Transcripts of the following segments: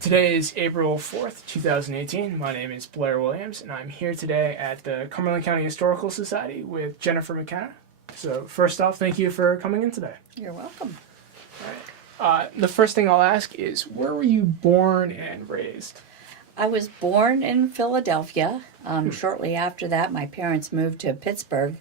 Today is April 4th, 2018. My name is Blair Williams, and I'm here today at the Cumberland County Historical Society with Jennifer McKenna. So, first off, thank you for coming in today. You're welcome. All right. The first thing I'll ask is, where were you born and raised? I was born in Philadelphia. Shortly after that, my parents moved to Pittsburgh,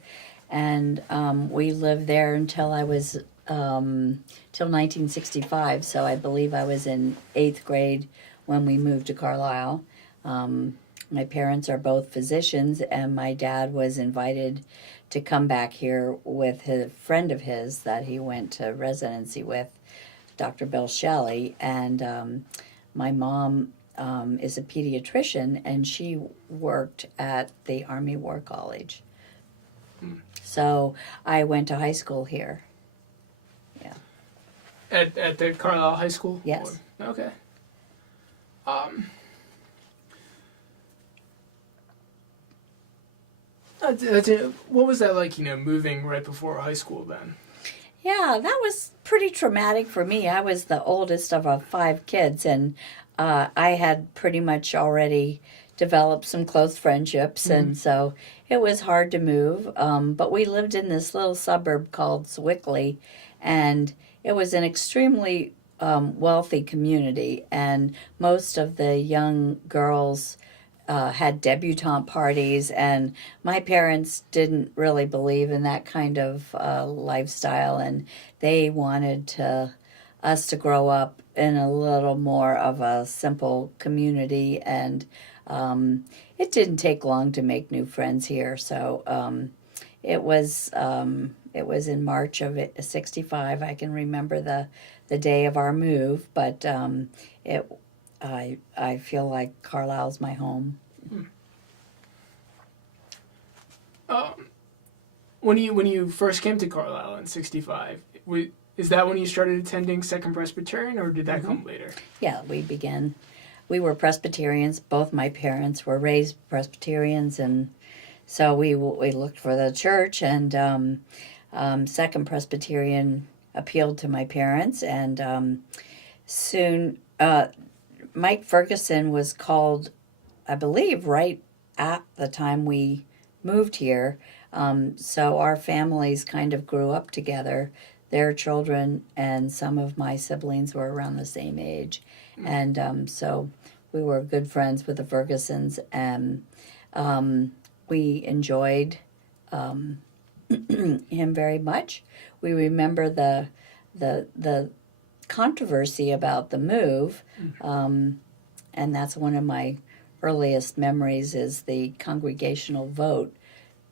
and we lived there until I was till 1965. So I believe I was in 8th grade when we moved to Carlisle. My parents are both physicians, and my dad was invited to come back here with a friend of his that he went to residency with, Dr. Bill Shelley, and my mom is a pediatrician, and she worked at the Army War College. So I went to high school here. Yeah. At the Carlisle High School? Yes. Or, okay. What was that like, moving right before high school then? Yeah, that was pretty traumatic for me. I was the oldest of 5 kids, and I had pretty much already developed some close friendships, and so it was hard to move. But we lived in this little suburb called Swickley, and it was an extremely wealthy community, and most of the young girls had debutante parties, and my parents didn't really believe in that kind of lifestyle, and they wanted us to grow up in a little more of a simple community, and it didn't take long to make new friends here. So it was in March of '65. I can remember the day of our move, but I feel like Carlisle's my home. When you first came to Carlisle in '65, is that when you started attending Second Presbyterian, or did that come later? Yeah, we were Presbyterians. Both my parents were raised Presbyterians, and so we looked for the church, and Second Presbyterian appealed to my parents, and soon Mike Ferguson was called, I believe, right at the time we moved here. So our families kind of grew up together. Their children and some of my siblings were around the same age. And so we were good friends with the Fergusons, and we enjoyed him very much. We remember the controversy about the move, and that's one of my earliest memories, is the congregational vote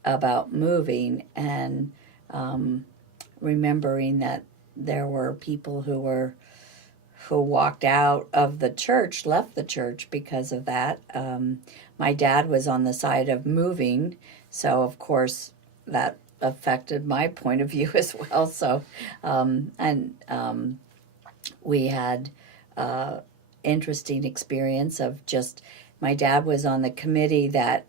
about moving, and remembering that there were people who walked out of the church, left the church because of that. My dad was on the side of moving, so of course that affected my point of view as well. So, we had interesting experience of just, my dad was on the committee that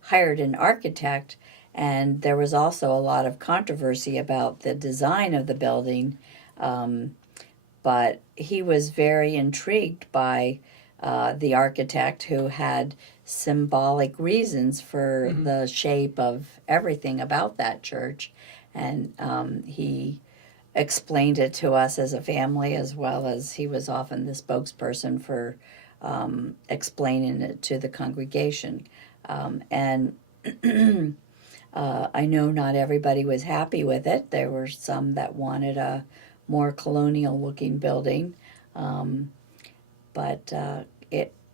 hired an architect, and there was also a lot of controversy about the design of the building, but he was very intrigued by the architect, who had symbolic reasons for the shape of everything about that church, and he explained it to us as a family, as well as he was often the spokesperson for explaining it to the congregation. And I know not everybody was happy with it. There were some that wanted a more colonial-looking building, but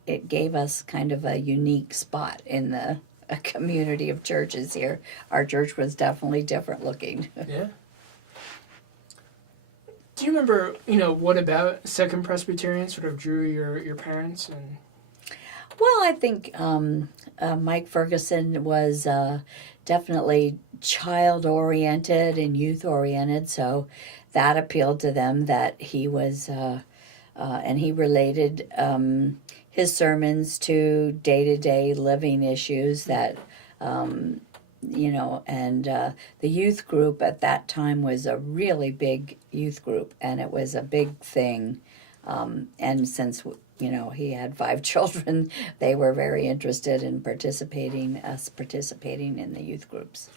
it gave us kind of a unique spot in a community of churches here. Our church was definitely different looking. Yeah. Do you remember, what about Second Presbyterian sort of drew your parents? And Well, I think Mike Ferguson was definitely child-oriented and youth-oriented, so that appealed to them, that he was, and he related his sermons to day-to-day living issues that, and the youth group at that time was a really big youth group, and it was a big thing. And since he had 5 children. They were very interested in participating in the youth groups,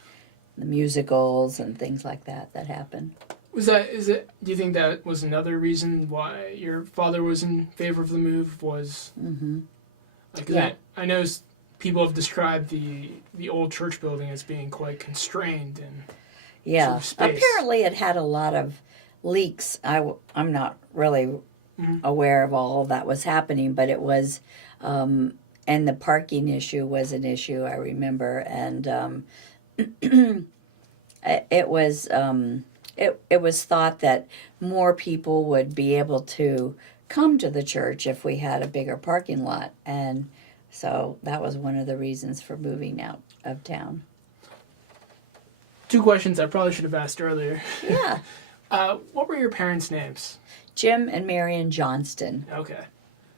the musicals and things like that happened. Do you think that was another reason why your father was in favor of the move? Like Yeah. that? I know people have described the old church building as being quite constrained and Yeah, sort of space. apparently it had a lot of leaks. I'm not really aware of all that was happening, but it was, and the parking issue was an issue, I remember, and it was it was thought that more people would be able to come to the church if we had a bigger parking lot, and so that was one of the reasons for moving out of town. 2 questions I probably should have asked earlier. Yeah. What were your parents' names? Jim and Marion Johnston. Okay.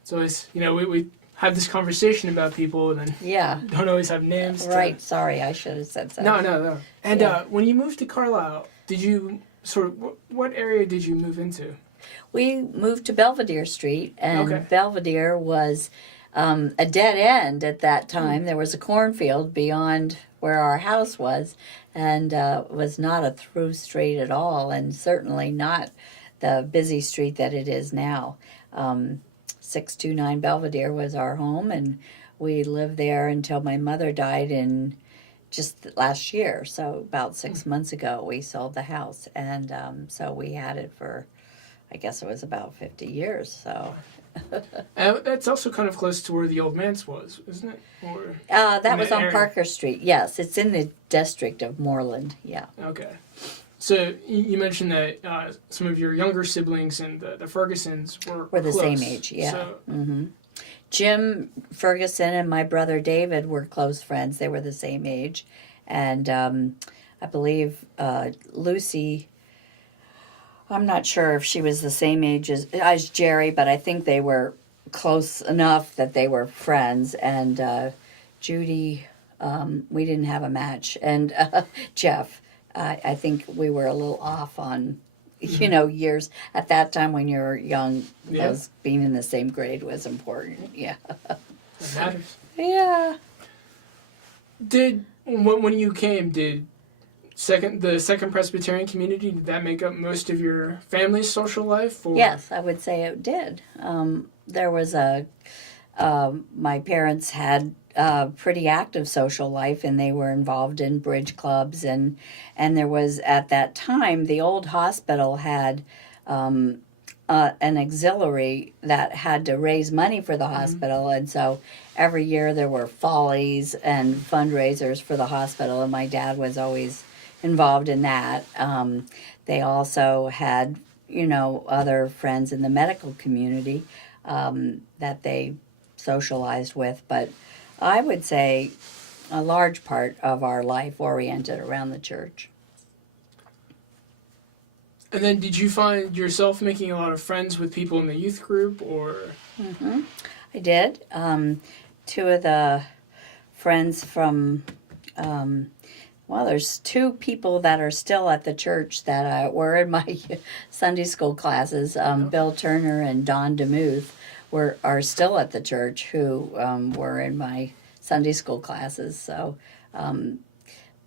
So it's, we have this conversation about people and then Yeah. don't always have names. Right. Sorry, I should have said so. No. And Yeah. when you moved to Carlisle, did you what area did you move into? We moved to Belvedere Street, and Okay. Belvedere was a dead end at that time. There was a cornfield beyond where our house was, and was not a through street at all, and certainly not the busy street that it is now. 629 Belvedere was our home, and we lived there until my mother died in just last year. So about 6 months ago, we sold the house, and so we had it for, I guess it was about 50 years. So That's also kind of close to where the old manse was, isn't it? Or that was on area. Parker Street. Yes, it's in the district of Moreland. Yeah. Okay. So you mentioned that some of your younger siblings and the Fergusons were the close. same age. Yeah. So, Jim Ferguson and my brother David were close friends. They were the same age. And I believe Lucy, I'm not sure if she was the same age as Jerry, but I think they were close enough that they were friends. And Judy, we didn't have a match. And Jeff, I think we were a little off on, years. At that time when you were young, Yeah. being in the same grade was important. Yeah. That matters. Yeah. When you came, did the Second Presbyterian community, did that make up most of your family's social life? Or? Yes, I would say it did. There was my parents had a pretty active social life, and they were involved in bridge clubs, and there was, at that time, the old hospital had an auxiliary that had to raise money for the hospital, and so every year there were follies and fundraisers for the hospital, and my dad was always involved in that. They also had, other friends in the medical community that they socialized with, but I would say a large part of our life oriented around the church. And then did you find yourself making a lot of friends with people in the youth group, or? I did. 2 of the friends from, there's 2 people that are still at the church that were in my Sunday school classes. Bill Turner and Don DeMuth are still at the church, who were in my Sunday school classes. So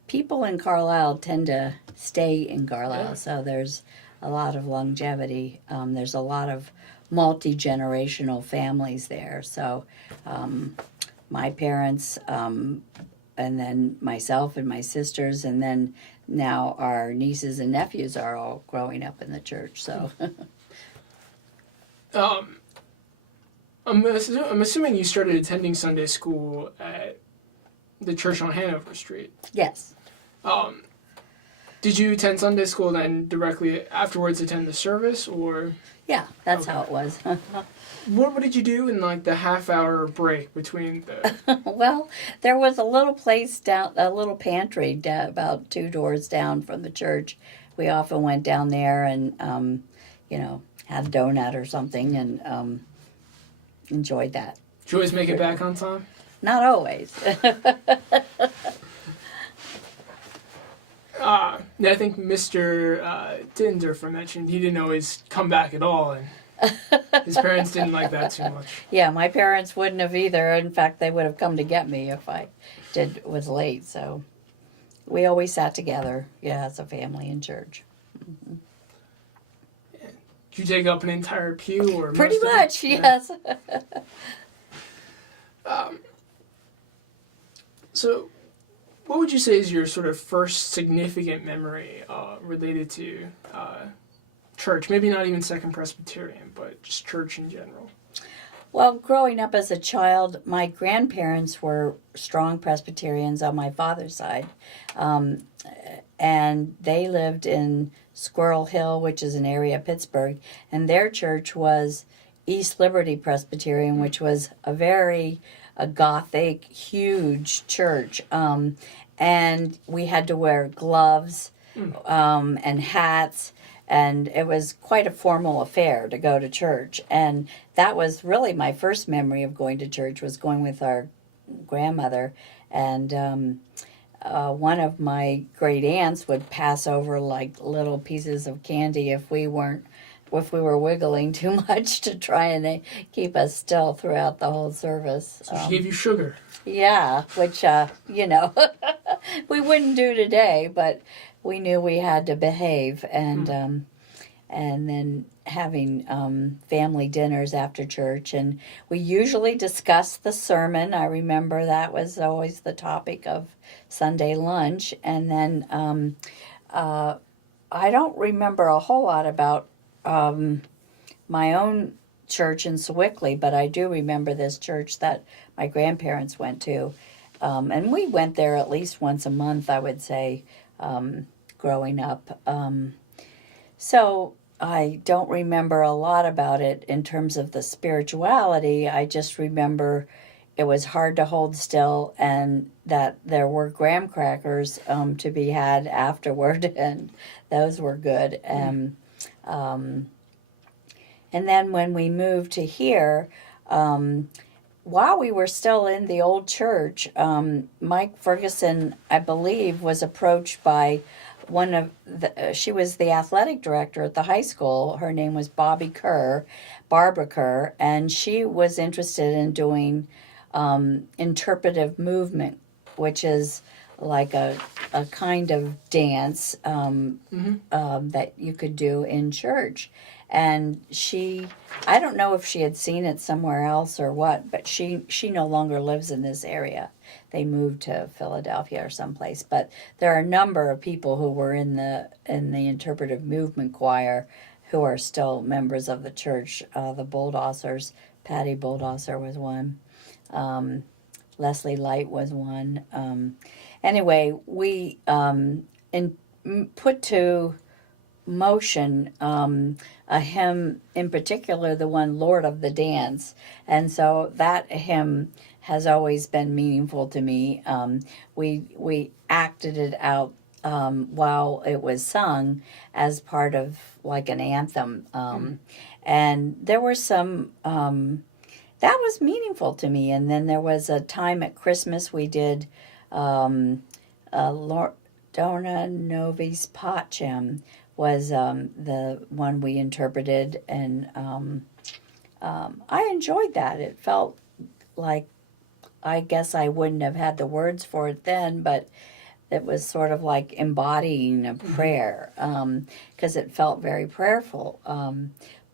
people in Carlisle tend to stay in Carlisle. Yeah. So there's a lot of longevity. There's a lot of multi-generational families there. So my parents, and then myself and my sisters, and then now our nieces and nephews are all growing up in the church. So I'm assuming you started attending Sunday school at the church on Hanover Street. yes. Did you attend Sunday school then directly afterwards attend the service, or Yeah, that's Okay. how it was. what did you do in like the half-hour break between the? Well, there was a little place down, a little pantry about 2 doors down from the church. We often went down there and, had a donut or something, and enjoyed that. Did you always make it back on time? Not always. I think Mr. Dinsdorfer mentioned he didn't always come back at all, and His parents didn't like that too much. Yeah, my parents wouldn't have either. In fact, they would have come to get me if I was late. So we always sat together, as a family in church. Did you take up an entire pew or Pretty most of it? much, yes. So, what would you say is your sort of first significant memory related to church? Maybe not even Second Presbyterian, but just church in general. Well, growing up as a child, my grandparents were strong Presbyterians on my father's side. And they lived in Squirrel Hill, which is an area of Pittsburgh. And their church was East Liberty Presbyterian, which was a Gothic, huge church. And we had to wear gloves and hats. And it was quite a formal affair to go to church. And that was really my first memory of going to church, was going with our grandmother. And one of my great aunts would pass over like little pieces of candy if we were wiggling too much, to try and keep us still throughout the whole service. So she gave you sugar. Yeah, which, we wouldn't do today, but we knew we had to behave. And then having family dinners after church. And we usually discussed the sermon. I remember that was always the topic of Sunday lunch. And then I don't remember a whole lot about my own church in Sewickley, but I do remember this church that my grandparents went to. And we went there at least once a month, I would say, growing up. So I don't remember a lot about it in terms of the spirituality. I just remember it was hard to hold still, and that there were graham crackers to be had afterward, and those were good. And then when we moved to here, while we were still in the old church, Mike Ferguson, I believe, was approached by she was the athletic director at the high school. Her name was Barbara Kerr, and she was interested in doing interpretive movement, which is like a kind of dance that you could do in church. And I don't know if she had seen it somewhere else or what, but she no longer lives in this area. They moved to Philadelphia or someplace. But there are a number of people who were in the interpretive movement choir who are still members of the church. The Bulldosers, Patty Bulldosser was one. Leslie Light was one. Anyway, we put to motion a hymn in particular, the one Lord of the Dance. And so that hymn has always been meaningful to me. We acted it out while it was sung as part of like an anthem. And there were some, that was meaningful to me. And then there was a time at Christmas we did Dona Nobis Pacem was the one we interpreted, and I enjoyed that. It felt like, I guess I wouldn't have had the words for it then, but it was sort of like embodying a prayer, because it felt very prayerful,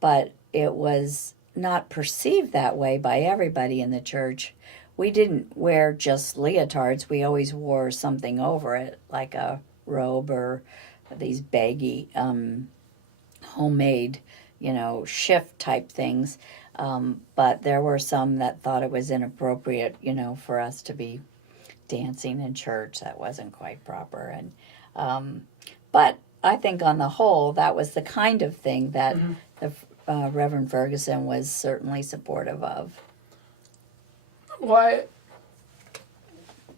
but it was not perceived that way by everybody in the church. We didn't wear just leotards. We always wore something over it, like a robe or these baggy homemade, shift type things. But there were some that thought it was inappropriate, for us to be dancing in church. That wasn't quite proper. And but I think on the whole, that was the kind of thing that the Reverend Ferguson was certainly supportive of. Why?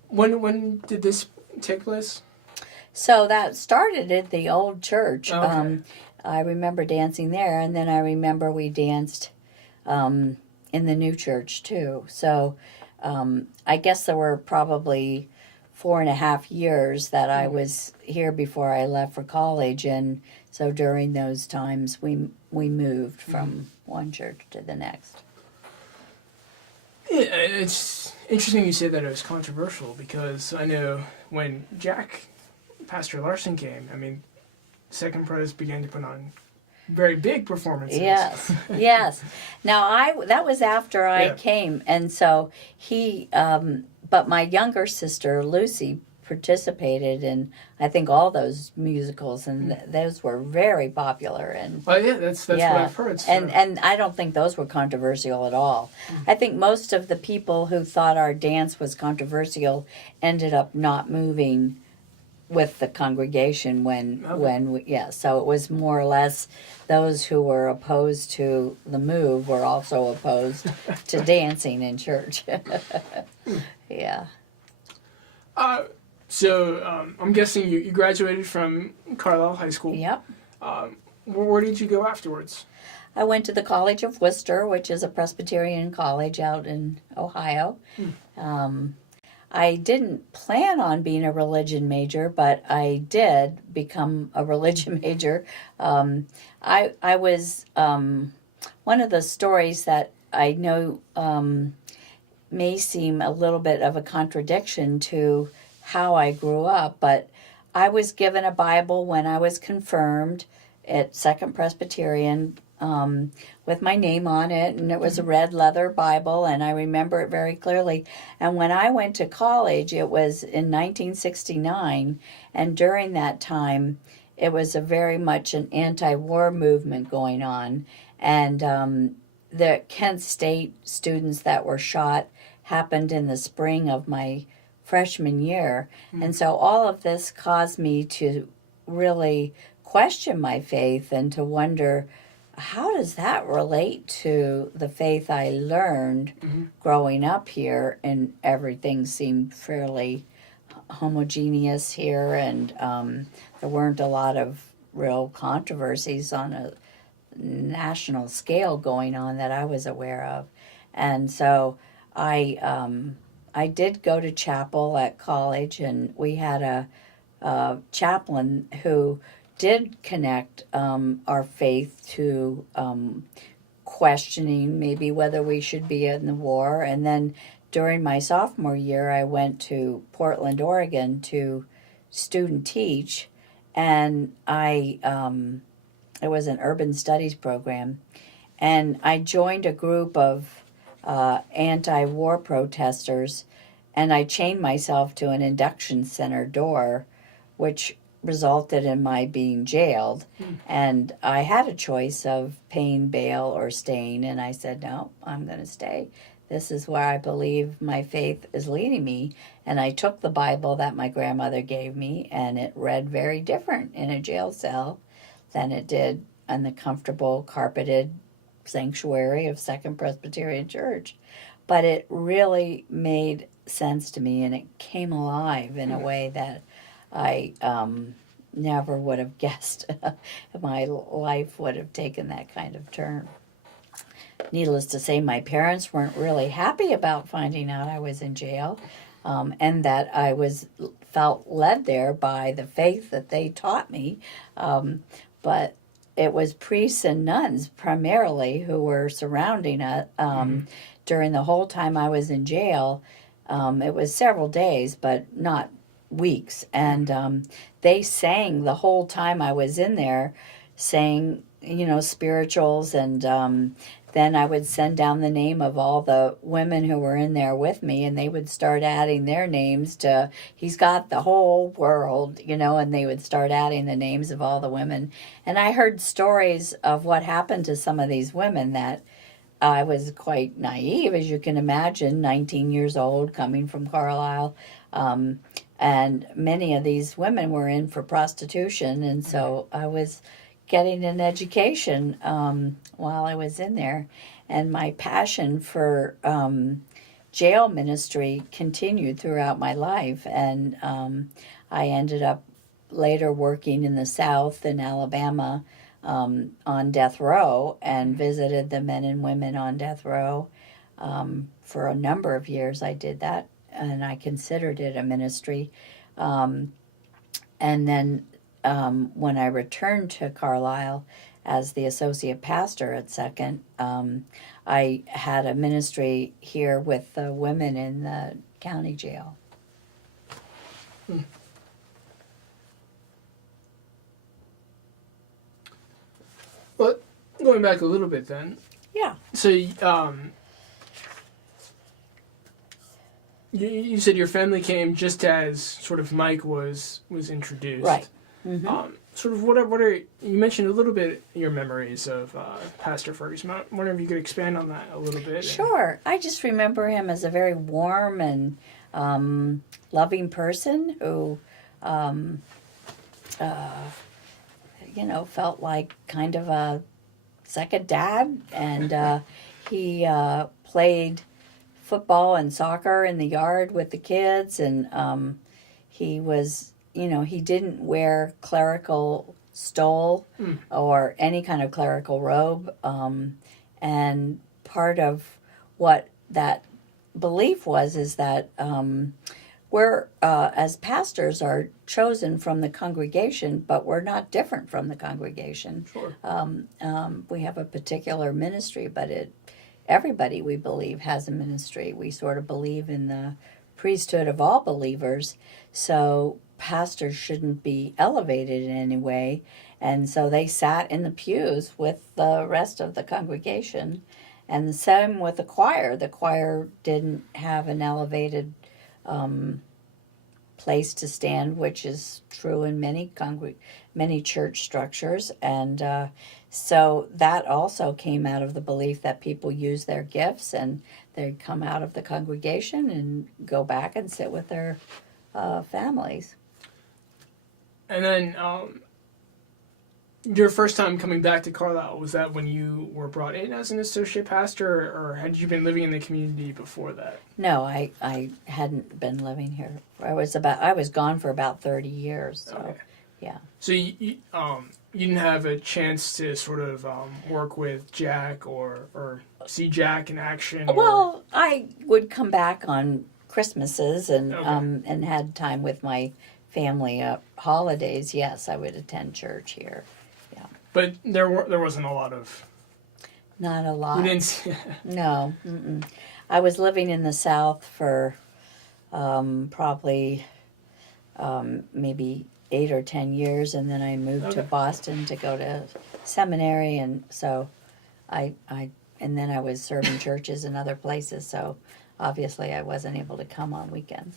When did this take place? So that started at the old church. Okay. I remember dancing there, and then I remember we danced in the new church too. So I guess there were probably 4.5 years that I was here before I left for college, and So during those times, we moved from one church to the next. Yeah, it's interesting you say that it was controversial, because I know when Pastor Larson came, I mean, Second Pres began to put on very big performances. Yes, yes. Now that was after I Yeah. came, and so he. But my younger sister Lucy participated in, I think, all those musicals, and those were very popular. And Oh yeah, that's what I've heard. So. and I don't think those were controversial at all. I think most of the people who thought our dance was controversial ended up not moving with the congregation so it was more or less those who were opposed to the move were also opposed to dancing in church. Yeah. So I'm guessing you graduated from Carlisle High School. Yep. Where did you go afterwards? I went to the College of Worcester, which is a Presbyterian college out in Ohio. I didn't plan on being a religion major, but I did become a religion major. I was one of the stories that I know may seem a little bit of a contradiction to how I grew up, but I was given a Bible when I was confirmed at Second Presbyterian with my name on it, and it was a red leather Bible, and I remember it very clearly. And when I went to college, it was in 1969, and during that time, it was a very much an anti-war movement going on, and the Kent State students that were shot happened in the spring of my freshman year, and so all of this caused me to really question my faith and to wonder, how does that relate to the faith I learned growing up here? And everything seemed fairly homogeneous here, and there weren't a lot of real controversies on a national scale going on that I was aware of. And so I did go to chapel at college, and we had a chaplain who did connect our faith to questioning maybe whether we should be in the war. And then during my sophomore year, I went to Portland, Oregon to student teach, and it was an urban studies program, and I joined a group of anti-war protesters, and I chained myself to an induction center door, which resulted in my being jailed. And I had a choice of paying bail or staying, and I said, no, I'm going to stay. This is where I believe my faith is leading me. And I took the Bible that my grandmother gave me, and it read very different in a jail cell than it did in the comfortable, carpeted sanctuary of Second Presbyterian Church. But it really made sense to me, and it came alive in a way that I never would have guessed my life would have taken that kind of turn. Needless to say, my parents weren't really happy about finding out I was in jail, and that I felt led there by the faith that they taught me. But it was priests and nuns primarily who were surrounding it during the whole time I was in jail. It was several days, but not weeks. And they sang the whole time I was in there, sang, spirituals, and then I would send down the name of all the women who were in there with me, and they would start adding their names to, he's got the whole world, and they would start adding the names of all the women. And I heard stories of what happened to some of these women that I was quite naive, as you can imagine, 19 years old, coming from Carlisle. And many of these women were in for prostitution, and so I was getting an education while I was in there. And my passion for jail ministry continued throughout my life. And I ended up later working in the South in Alabama on death row, and visited the men and women on death row. For a number of years I did that, and I considered it a ministry. And then when I returned to Carlisle as the associate pastor at Second, I had a ministry here with the women in the county jail. Well, going back a little bit then. Yeah. So, you said your family came just as sort of Mike was introduced. Right. Mm-hmm. Sort of what are you mentioned a little bit your memories of Pastor Ferguson. I wonder if you could expand on that a little bit. Sure. I just remember him as a very warm and loving person who, felt like kind of a second dad, and he played football and soccer in the yard with the kids, and he was, he didn't wear clerical stole or any kind of clerical robe, and part of what that belief is that we're, as pastors, are chosen from the congregation, but we're not different from the congregation. Sure. We have a particular ministry, but everybody, we believe, has a ministry. We sort of believe in the priesthood of all believers, so pastors shouldn't be elevated in any way. And so they sat in the pews with the rest of the congregation. And the same with the choir. The choir didn't have an elevated place to stand, which is true in many church structures. And so that also came out of the belief that people use their gifts and they'd come out of the congregation and go back and sit with their families. And then your first time coming back to Carlisle, was that when you were brought in as an associate pastor, or had you been living in the community before that? No, I hadn't been living here. I was gone for about 30 years. So, okay. Yeah. So you didn't have a chance to sort of work with Jack or see Jack in action? Well, I would come back on Christmases and Okay. and had time with my family. Holidays, yes, I would attend church here. Yeah. But there wasn't a lot of... Not a lot. You didn't see... No. Mm-mm. I was living in the South for probably maybe 8 or 10 years, and then I moved to Boston to go to seminary, and so and then I was serving churches in other places, so obviously I wasn't able to come on weekends.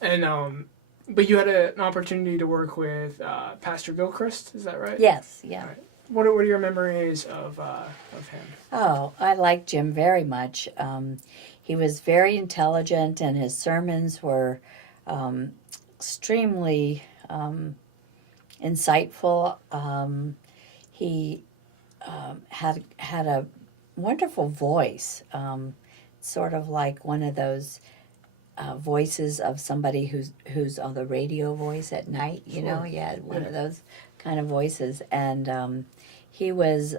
And but you had an opportunity to work with Pastor Gilchrist, is that right? Yes, yeah. Right. What are your memories of him? Oh, I liked Jim very much. He was very intelligent, and his sermons were extremely insightful. He had a wonderful voice, sort of like one of those voices of somebody who's on the radio voice at night. You know, he had one of those kind of voices, and he was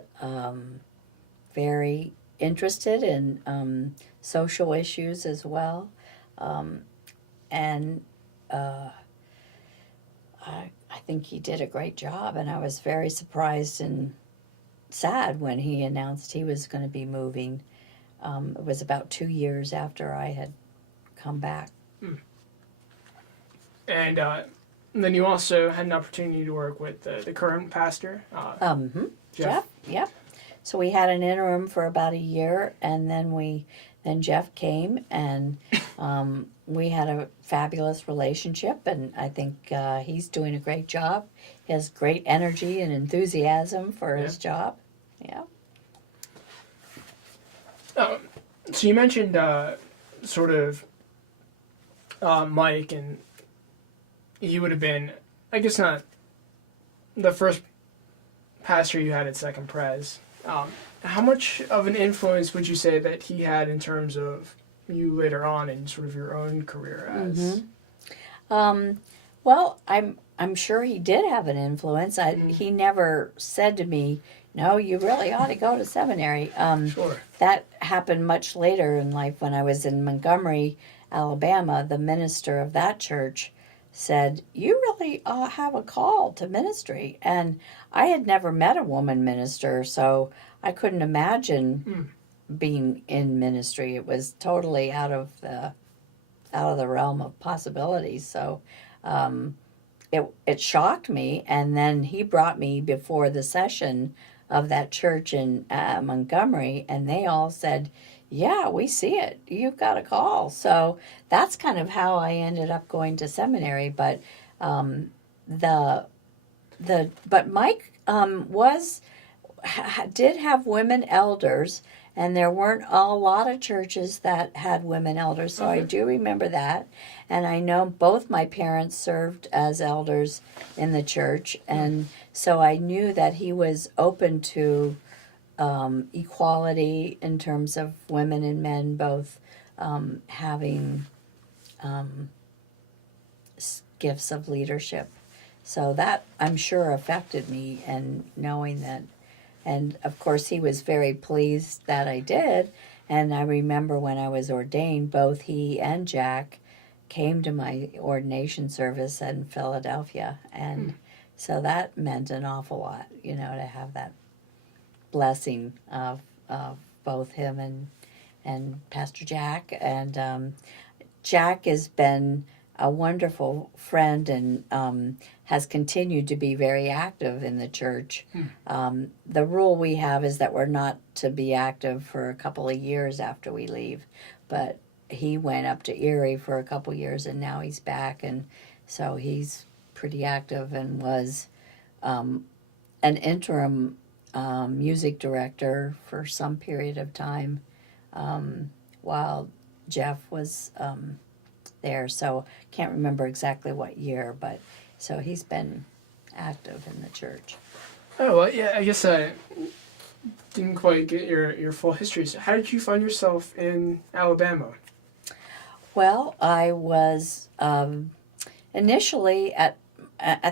very interested in social issues as well, and I think he did a great job, and I was very surprised and sad when he announced he was going to be moving. It was about 2 years after I had come back. And then you also had an opportunity to work with the current pastor, Jeff. Yep. So we had an interim for about a year, and then Jeff came, and we had a fabulous relationship, and I think he's doing a great job. He has great energy and enthusiasm for his job. Yeah. So you mentioned sort of Mike, and he would have been, I guess, not the first pastor you had at Second Pres. How much of an influence would you say that he had in terms of you later on in sort of your own career as? Well, I'm sure he did have an influence. He never said to me, "No, you really ought to go to seminary." Sure. That happened much later in life when I was in Montgomery, Alabama. The minister of that church said, "You really have a call to ministry." And I had never met a woman minister, so I couldn't imagine being in ministry. It was totally out of the realm of possibilities. So it shocked me, and then he brought me before the session of that church in Montgomery, and they all said, "Yeah, we see it. You've got a call." So that's kind of how I ended up going to seminary. But but Mike did have women elders, and there weren't a lot of churches that had women elders. So I do remember that, and I know both my parents served as elders in the church, and so I knew that he was open to equality in terms of women and men both having gifts of leadership. So that, I'm sure, affected me, and knowing that. And of course, he was very pleased that I did. And I remember when I was ordained, both he and Jack came to my ordination service in Philadelphia. And so that meant an awful lot, to have that blessing of both him and Pastor Jack. And Jack has been a wonderful friend and has continued to be very active in the church. The rule we have is that we're not to be active for a couple of years after we leave, but he went up to Erie for a couple of years, and now he's back, and so he's pretty active, and was an interim music director for some period of time while Jeff was there. So can't remember exactly what year, but so he's been active in the church. Oh, well, yeah, I guess I didn't quite get your full history. So how did you find yourself in Alabama? Well, I was initially at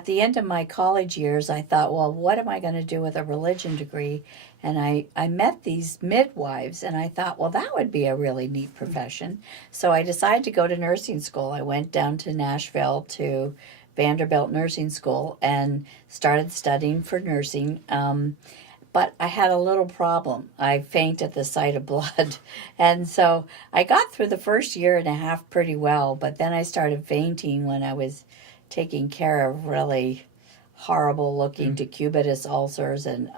the end of my college years, I thought, well, what am I going to do with a religion degree? And I met these midwives, and I thought, well, that would be a really neat profession. So I decided to go to nursing school. I went down to Nashville to Vanderbilt Nursing School and started studying for nursing. But I had a little problem. I faint at the sight of blood. And so I got through the first year and a half pretty well, but then I started fainting when I was taking care of really horrible looking decubitus ulcers. And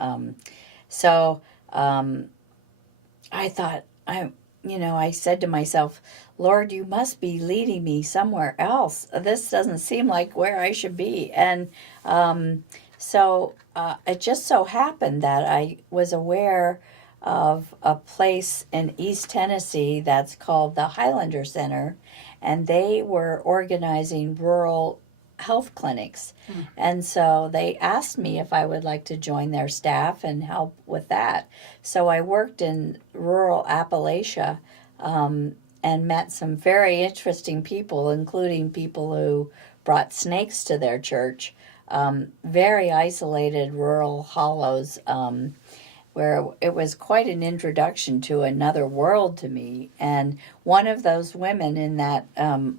so I thought, I said to myself, Lord, you must be leading me somewhere else. This doesn't seem like where I should be. And so it just so happened that I was aware of a place in East Tennessee that's called the Highlander Center, and they were organizing rural health clinics. And so they asked me if I would like to join their staff and help with that. So I worked in rural Appalachia and met some very interesting people, including people who brought snakes to their church. Very isolated rural hollows where it was quite an introduction to another world to me. And one of those women in that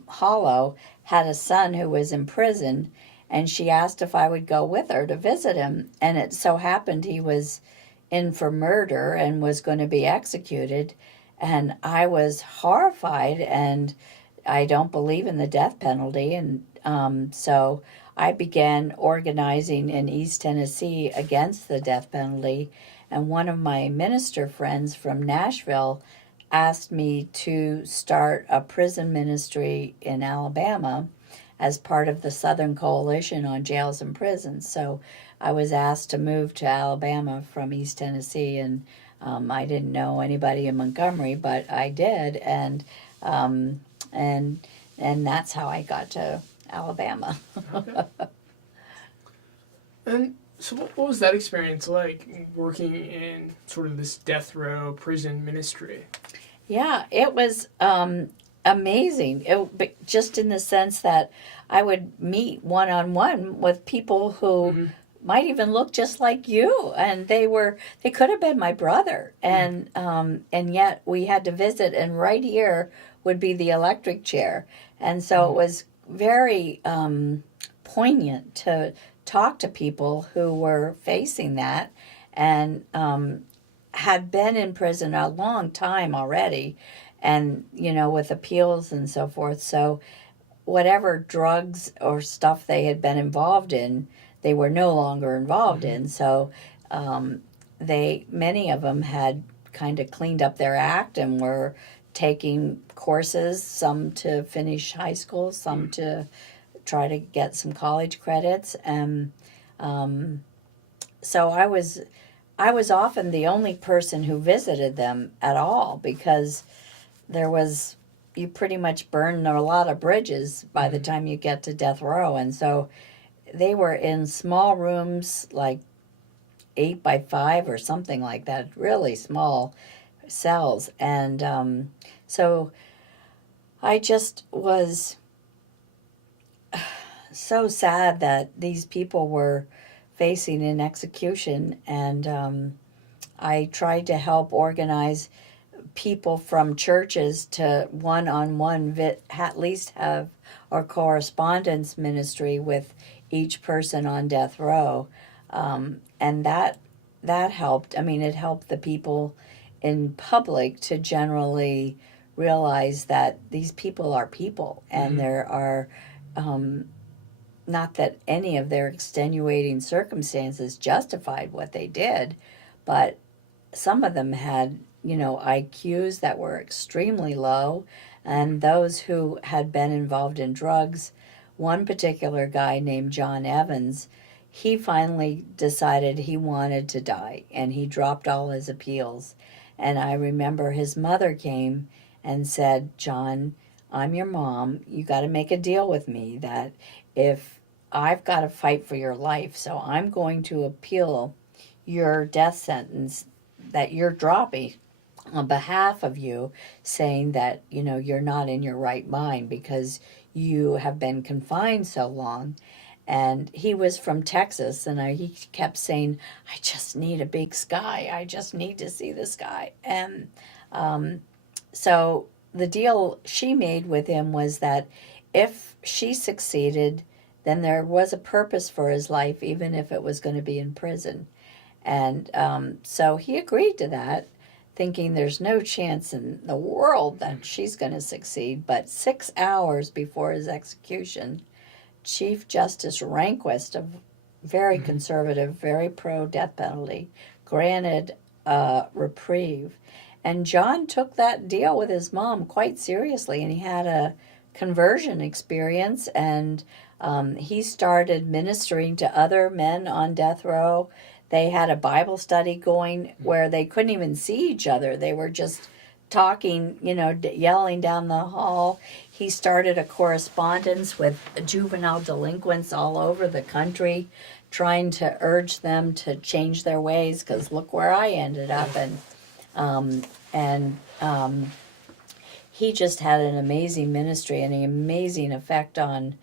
hollow had a son who was in prison, and she asked if I would go with her to visit him. And it so happened he was in for murder and was going to be executed. And I was horrified, and I don't believe in the death penalty. And so I began organizing in East Tennessee against the death penalty. And one of my minister friends from Nashville asked me to start a prison ministry in Alabama as part of the Southern Coalition on Jails and Prisons. So I was asked to move to Alabama from East Tennessee, and I didn't know anybody in Montgomery, but I did, and that's how I got to Alabama. Okay. And so what was that experience like, working in sort of this death row prison ministry? Yeah, it was amazing. Just in the sense that I would meet one-on-one with people who might even look just like you, and they could have been my brother, and yet we had to visit, and right here would be the electric chair, and so it was very poignant to talk to people who were facing that and had been in prison a long time already, and with appeals and so forth. So whatever drugs or stuff they had been involved in, they were no longer involved in. So many of them had kind of cleaned up their act and were taking courses, some to finish high school, some to try to get some college credits. And so I was often the only person who visited them at all, because you pretty much burn a lot of bridges by the time you get to death row. And so they were in small rooms, like 8 by 5 or something like that, really small cells. And so I just was so sad that these people were facing an execution, and I tried to help organize people from churches to one-on-one at least have our correspondence ministry with each person on death row, and that helped. I mean, it helped the people in public to generally realize that these people are people, and there are not that any of their extenuating circumstances justified what they did, but some of them had, IQs that were extremely low, and those who had been involved in drugs. One particular guy named John Evans, he finally decided he wanted to die, and he dropped all his appeals. And I remember his mother came and said, "John, I'm your mom. You got to make a deal with me that if I've got to fight for your life, so I'm going to appeal your death sentence that you're dropping on behalf of you, saying that, you're not in your right mind because you have been confined so long." And he was from Texas, and he kept saying, "I just need a big sky. I just need to see the sky." And so the deal she made with him was that if she succeeded, then there was a purpose for his life, even if it was going to be in prison. And so he agreed to that, thinking there's no chance in the world that she's going to succeed. But 6 hours before his execution, Chief Justice Rehnquist, a very conservative, very pro-death penalty, granted reprieve. And John took that deal with his mom quite seriously, and he had a conversion experience, and he started ministering to other men on death row. They had a Bible study going where they couldn't even see each other. They were just talking, yelling down the hall. He started a correspondence with juvenile delinquents all over the country, trying to urge them to change their ways, because look where I ended up. And he just had an amazing ministry and an amazing effect on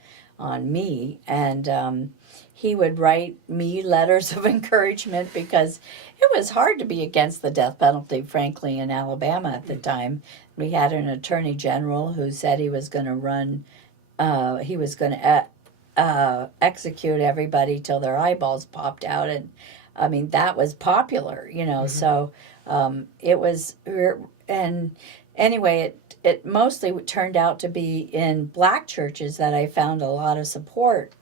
me. And he would write me letters of encouragement, because it was hard to be against the death penalty, frankly, in Alabama at the time. We had an attorney general who said he was going to execute everybody till their eyeballs popped out. And I mean, that was popular, so it was, and anyway, it mostly turned out to be in black churches that I found a lot of support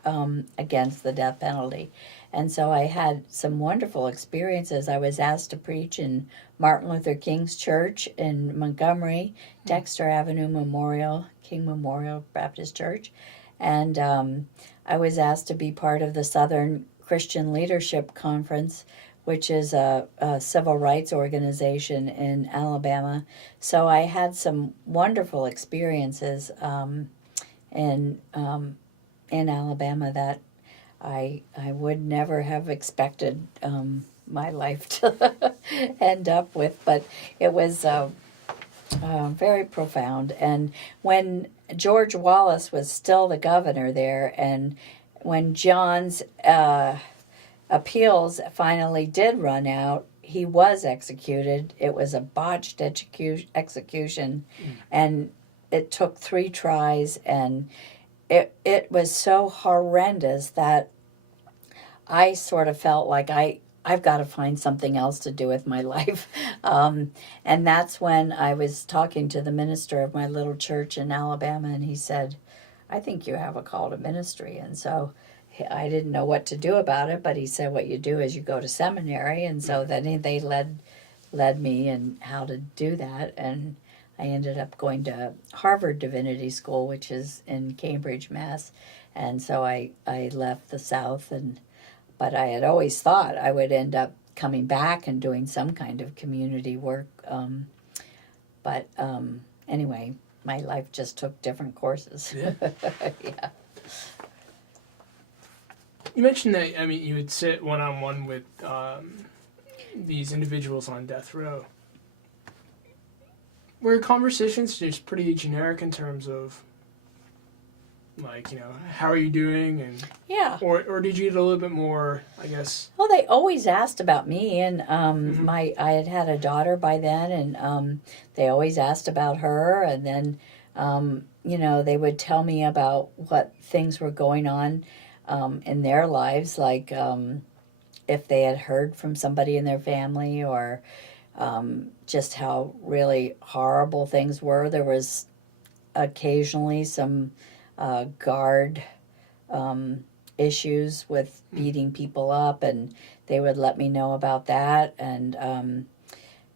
against the death penalty. And so I had some wonderful experiences. I was asked to preach in Martin Luther King's church in Montgomery, Dexter Avenue Memorial, King Memorial Baptist Church. And I was asked to be part of the Southern Christian Leadership Conference, which is a civil rights organization in Alabama. So I had some wonderful experiences in Alabama that I would never have expected my life to end up with, but it was very profound. And when George Wallace was still the governor there, and when John's appeals finally did run out, he was executed. It was a botched execution, and it took 3 tries, and it was so horrendous that I sort of felt like I've got to find something else to do with my life. And that's when I was talking to the minister of my little church in Alabama, and he said, I think you have a call to ministry. And so I didn't know what to do about it, but he said, what you do is you go to seminary. And so then they led me in how to do that. And I ended up going to Harvard Divinity School, which is in Cambridge, Mass. And so I left the South, but I had always thought I would end up coming back and doing some kind of community work. Anyway, my life just took different courses. Yeah. Yeah. You mentioned that, you would sit one-on-one with these individuals on death row. Were conversations just pretty generic in terms of, like, how are you doing? And Yeah. Or did you get a little bit more, I guess? Well, they always asked about me, and I had a daughter by then, and they always asked about her, and then they would tell me about what things were going on in their lives, like if they had heard from somebody in their family, or just how really horrible things were. There was occasionally some guard issues with beating people up, and they would let me know about that. And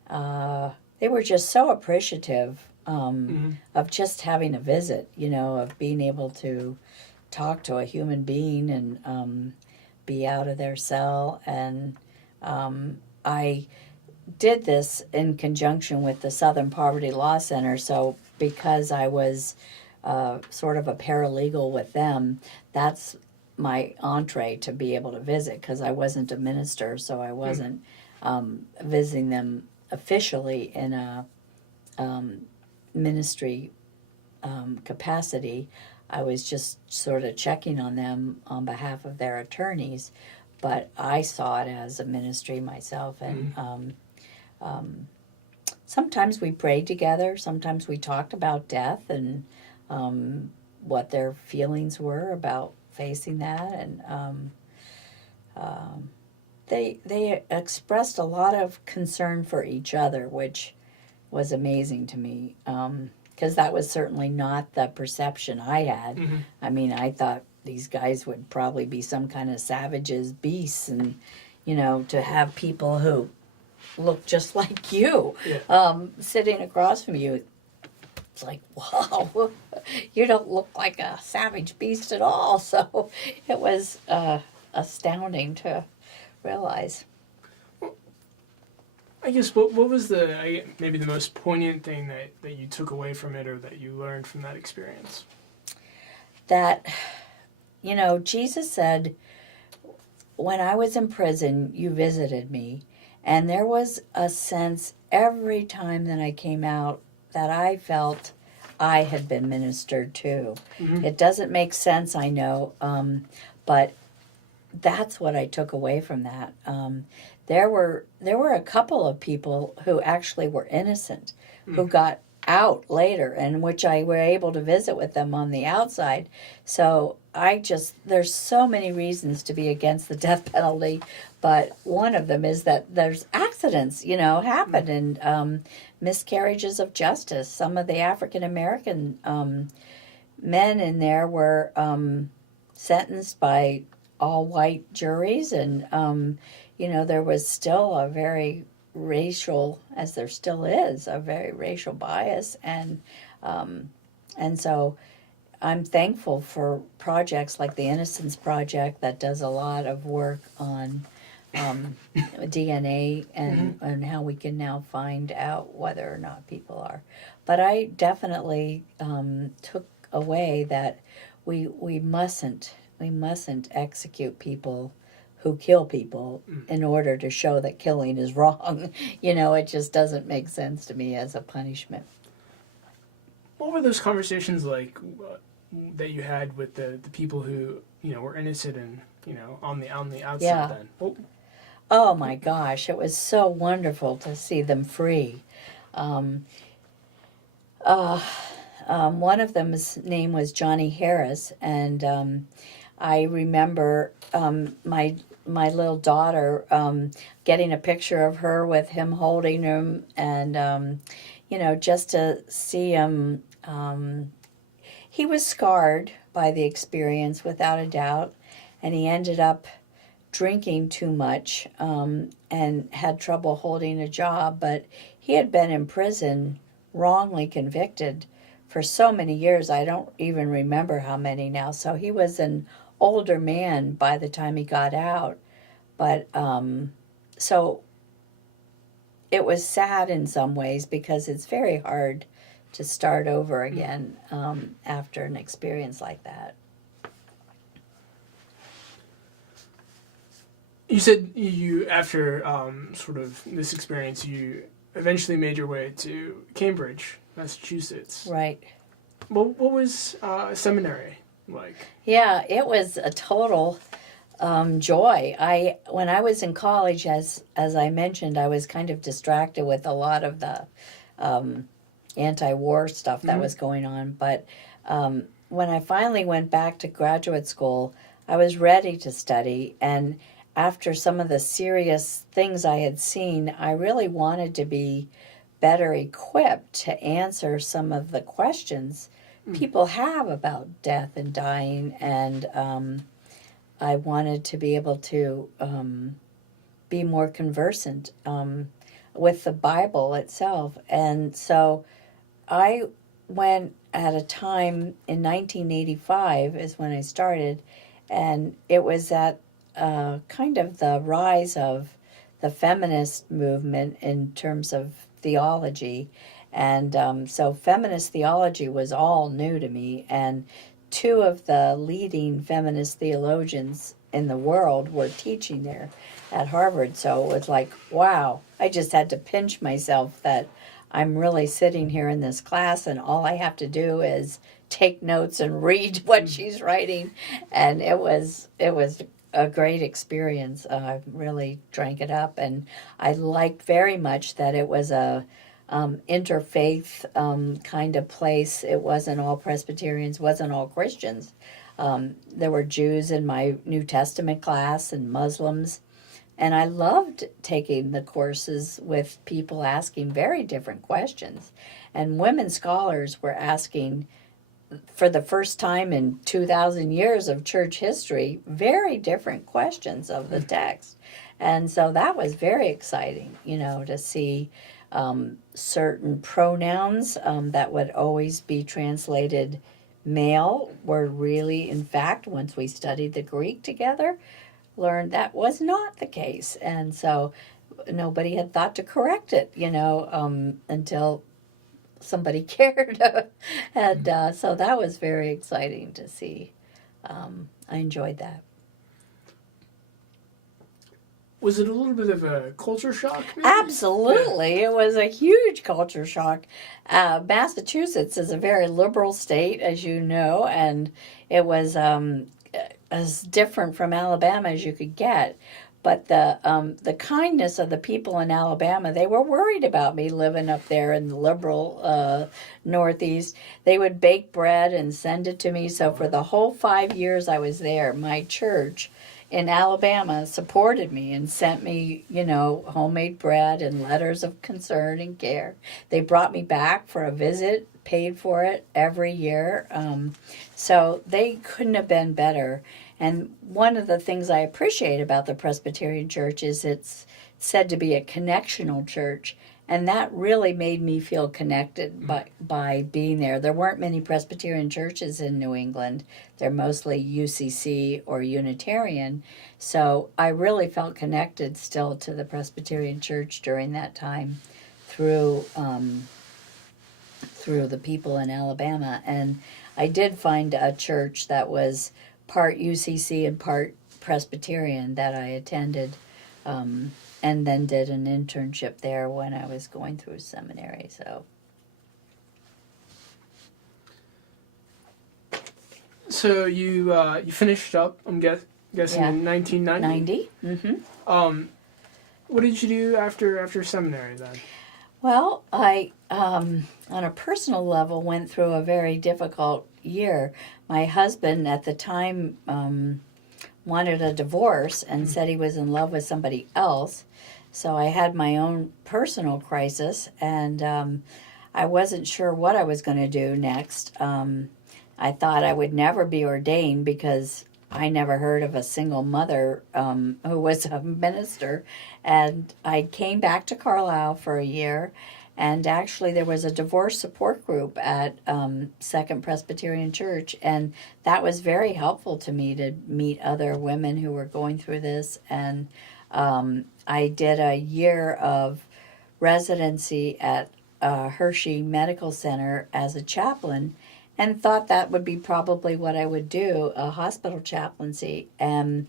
they were just so appreciative of just having a visit, of being able to talk to a human being and be out of their cell. And I did this in conjunction with the Southern Poverty Law Center. So because I was sort of a paralegal with them, that's my entree to be able to visit, because I wasn't a minister, so I wasn't visiting them officially in a ministry capacity. I was just sort of checking on them on behalf of their attorneys, but I saw it as a ministry myself. And sometimes we prayed together, sometimes we talked about death and what their feelings were about facing that, and they expressed a lot of concern for each other, which was amazing to me, because that was certainly not the perception I had. I thought these guys would probably be some kind of savages, beasts, and to have people who look just like you sitting across from you, it's like, wow, you don't look like a savage beast at all. So it was astounding to realize. I guess what was maybe the most poignant thing that you took away from it, or that you learned from that experience? That, Jesus said, when I was in prison, you visited me. And there was a sense every time that I came out that I felt I had been ministered to. It doesn't make sense, I know, but that's what I took away from that. There were a couple of people who actually were innocent, who got out later, and which I were able to visit with them on the outside. So there's so many reasons to be against the death penalty, but one of them is that there's accidents, happen, and miscarriages of justice. Some of the African American men in there were sentenced by all white juries, and there was still a very racial, as there still is, a very racial bias, and so I'm thankful for projects like the Innocence Project that does a lot of work on DNA and how we can now find out whether or not people are. But I definitely took away that we mustn't execute people who kill people in order to show that killing is wrong. It just doesn't make sense to me as a punishment. What were those conversations like that you had with the people who were innocent and on the outside then? Oh my gosh, it was so wonderful to see them free. One of them's name was Johnny Harris, and I remember my little daughter getting a picture of her with him holding him, and just to see him. He was scarred by the experience, without a doubt, and he ended up drinking too much and had trouble holding a job. But he had been in prison, wrongly convicted, for so many years. I don't even remember how many now. So he was an older man by the time he got out. But so it was sad in some ways, because it's very hard to start over again after an experience like that. You said you, after sort of this experience, you eventually made your way to Cambridge, Massachusetts. Right. Well, what was seminary like? Yeah, it was a total joy. When I was in college, as I mentioned, I was kind of distracted with a lot of the anti-war stuff that was going on. But when I finally went back to graduate school, I was ready to study. And after some of the serious things I had seen, I really wanted to be better equipped to answer some of the questions people have about death and dying. And I wanted to be able to be more conversant with the Bible itself. And so I went at a time in 1985 is when I started, and it was at kind of the rise of the feminist movement in terms of theology. And so feminist theology was all new to me, and two of the leading feminist theologians in the world were teaching there at Harvard. So it was like, wow, I just had to pinch myself that I'm really sitting here in this class and all I have to do is take notes and read what she's writing. And it was a great experience. I really drank it up, and I liked very much that it was a interfaith kind of place. It wasn't all Presbyterians, wasn't all Christians. There were Jews in my New Testament class and Muslims. And I loved taking the courses with people asking very different questions. And women scholars were asking, for the first time in 2,000 years of church history, very different questions of the text. And so that was very exciting, to see certain pronouns that would always be translated male were really, in fact, once we studied the Greek together, learned that was not the case. And so nobody had thought to correct it, until somebody cared. And so that was very exciting to see. I enjoyed that. Was it a little bit of a culture shock? Maybe? Absolutely. Yeah. It was a huge culture shock. Massachusetts is a very liberal state, as you know, and it was as different from Alabama as you could get. But the kindness of the people in Alabama, they were worried about me living up there in the liberal Northeast. They would bake bread and send it to me. So for the whole 5 years I was there, my church in Alabama supported me and sent me, homemade bread and letters of concern and care. They brought me back for a visit, paid for it every year. So they couldn't have been better. And one of the things I appreciate about the Presbyterian Church is it's said to be a connectional church. And that really made me feel connected by being there. There weren't many Presbyterian churches in New England. They're mostly UCC or Unitarian. So I really felt connected still to the Presbyterian Church during that time through the people in Alabama. And I did find a church that was part UCC and part Presbyterian that I attended, and then did an internship there when I was going through seminary. So you finished up, I'm guessing, in 1990? 90. Mm-hmm. What did you do after seminary then? Well, I, on a personal level, went through a very difficult year. My husband at the time wanted a divorce and said he was in love with somebody else. So I had my own personal crisis, and I wasn't sure what I was going to do next. I thought I would never be ordained because I never heard of a single mother who was a minister. And I came back to Carlisle for a year, and actually there was a divorce support group at Second Presbyterian Church, and that was very helpful to me to meet other women who were going through this. And I did a year of residency at Hershey Medical Center as a chaplain, and thought that would be probably what I would do, a hospital chaplaincy. And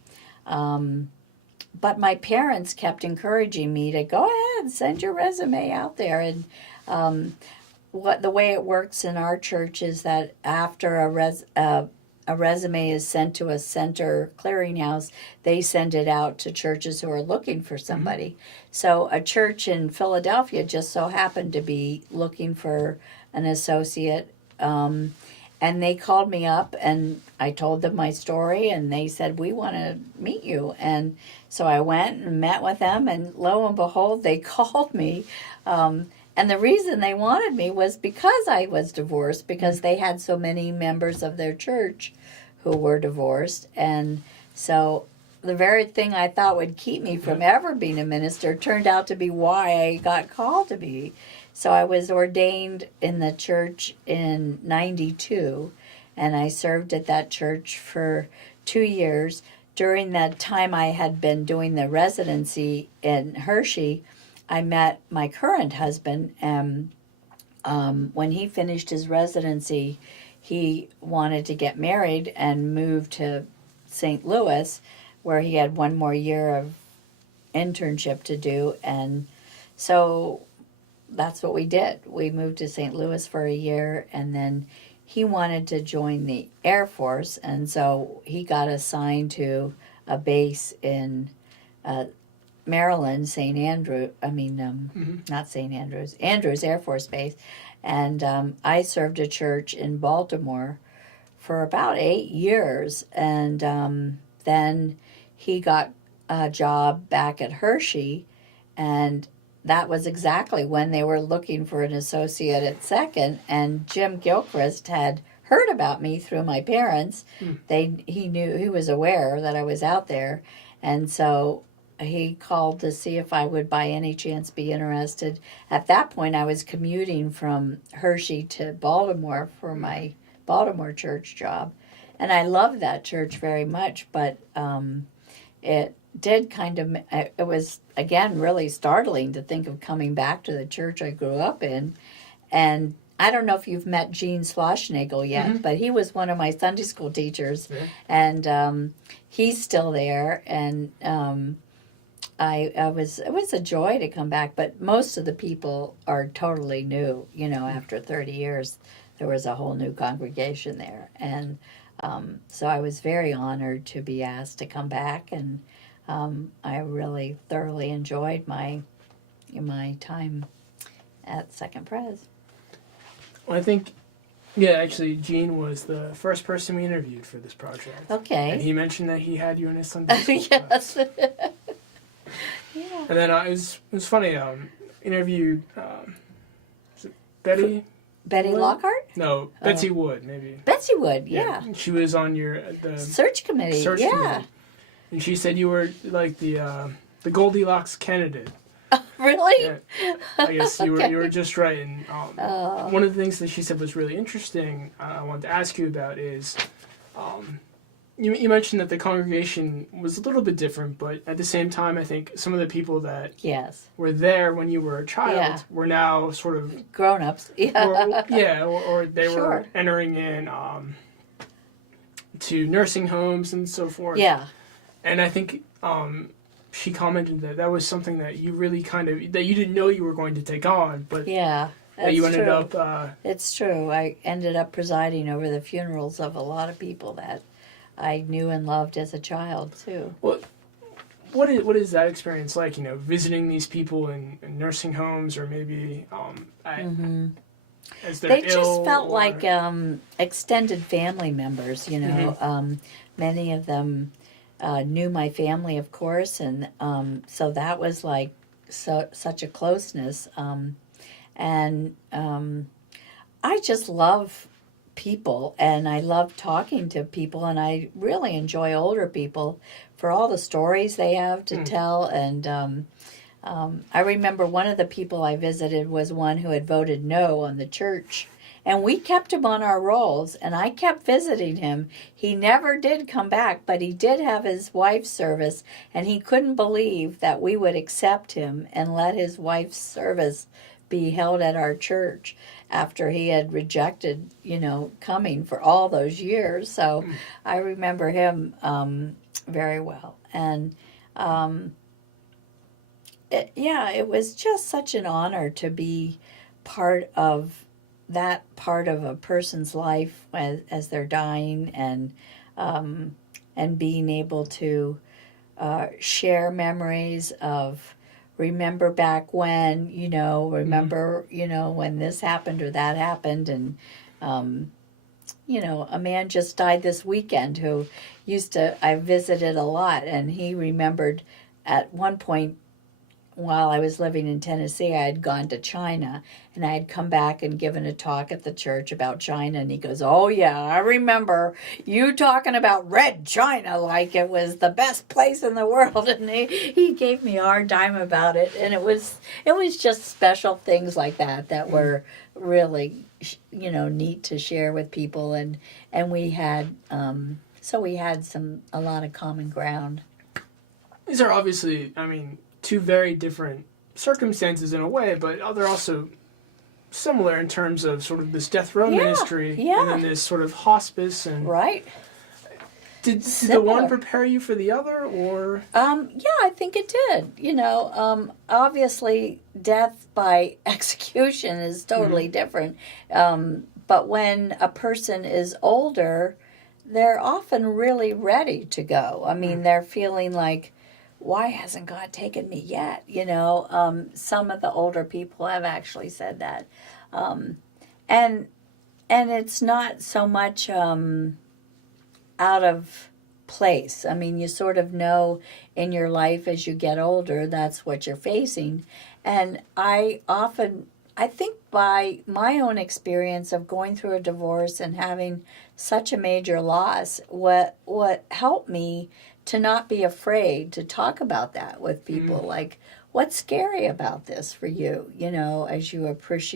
but my parents kept encouraging me to go ahead, send your resume out there. And what the way it works in our church is that after a resume is sent to a center clearinghouse, they send it out to churches who are looking for somebody. Mm-hmm. So a church in Philadelphia just so happened to be looking for an associate. And they called me up, and I told them my story, and they said, we want to meet you. And so I went and met with them, and lo and behold, they called me. And the reason they wanted me was because I was divorced, because they had so many members of their church who were divorced. And so the very thing I thought would keep me from ever being a minister turned out to be why I got called to be. So I was ordained in the church in 92, and I served at that church for 2 years. During that time I had been doing the residency in Hershey, I met my current husband, and when he finished his residency, he wanted to get married and move to St. Louis, where he had one more year of internship to do. And so that's what we did. We moved to St. Louis for a year, and then he wanted to join the Air Force, and so he got assigned to a base in Maryland, not St. Andrews, Andrews Air Force Base. And I served a church in Baltimore for about 8 years, and then he got a job back at Hershey, and that was exactly when they were looking for an associate at Second, and Jim Gilchrist had heard about me through my parents. He was aware that I was out there, and so he called to see if I would by any chance be interested. At that point, I was commuting from Hershey to Baltimore for my Baltimore church job, and I loved that church very much, but it did it was, again, really startling to think of coming back to the church I grew up in. And I don't know if you've met Gene Schlossnagel yet, but he was one of my Sunday school teachers, and he's still there. And it was a joy to come back, but most of the people are totally new. After 30 years, there was a whole new congregation there. And so I was very honored to be asked to come back, and I really thoroughly enjoyed my time at Second Pres. Well, I think, actually, Gene was the first person we interviewed for this project. Okay. And he mentioned that he had you in his Sunday school class. Yeah. And then it was funny, interviewed, is it Betty? Betty Wood? Lockhart? No, Betsy Wood, maybe. Betsy Wood, yeah. She was on the search committee, committee. And she said you were like the Goldilocks candidate. Really? Yeah. I guess you were just right. And one of the things that she said was really interesting, I wanted to ask you about is, you mentioned that the congregation was a little bit different, but at the same time, I think some of the people that were there when you were a child were now sort of grown-ups. Or they were entering in to nursing homes and so forth. Yeah. And I think she commented that was something that you really that you didn't know you were going to take on, but that you ended up... It's true. I ended up presiding over the funerals of a lot of people that I knew and loved as a child, too. Well, what is that experience like? Visiting these people in nursing homes, or maybe as they're They ill, just felt or... like extended family members, many of them knew my family, of course, and so that was like such a closeness. And I just love people, and I love talking to people, and I really enjoy older people for all the stories they have to tell. And I remember one of the people I visited was one who had voted no on the church, and we kept him on our rolls, and I kept visiting him. He never did come back, but he did have his wife's service, and he couldn't believe that we would accept him and let his wife's service be held at our church after he had rejected, coming for all those years. So I remember him very well. And it was just such an honor to be part of a person's life as they're dying, and being able to share memories of remember back when, when this happened or that happened. And a man just died this weekend who I visited a lot, and he remembered at one point while I was living in Tennessee, I had gone to China, and I had come back and given a talk at the church about China, and he goes, "Oh yeah, I remember you talking about Red China like it was the best place in the world." And he gave me a hard time about it, and it was just special things like that were really neat to share with people, and we had we had a lot of common ground. These are obviously, two very different circumstances in a way, but they're also similar in terms of sort of this death row ministry, and then this sort of hospice. And right. Did the one prepare you for the other, or? I think it did. Obviously, death by execution is totally different. But when a person is older, they're often really ready to go. They're feeling like, why hasn't God taken me yet? Some of the older people have actually said that. And it's not so much out of place. You sort of know in your life as you get older, that's what you're facing. And I think by my own experience of going through a divorce and having such a major loss, what helped me to not be afraid to talk about that with people, like, what's scary about this for you, as you approach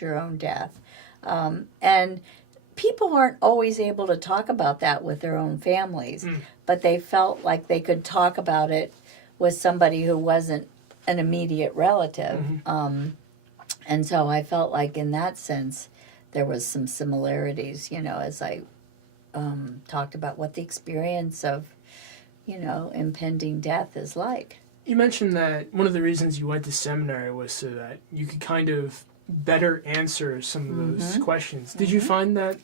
your own death. And people aren't always able to talk about that with their own families, but they felt like they could talk about it with somebody who wasn't an immediate relative. And so I felt like in that sense, there was some similarities, as I talked about what the experience of, impending death is like. You mentioned that one of the reasons you went to seminary was so that you could kind of better answer some of those questions. Did you find that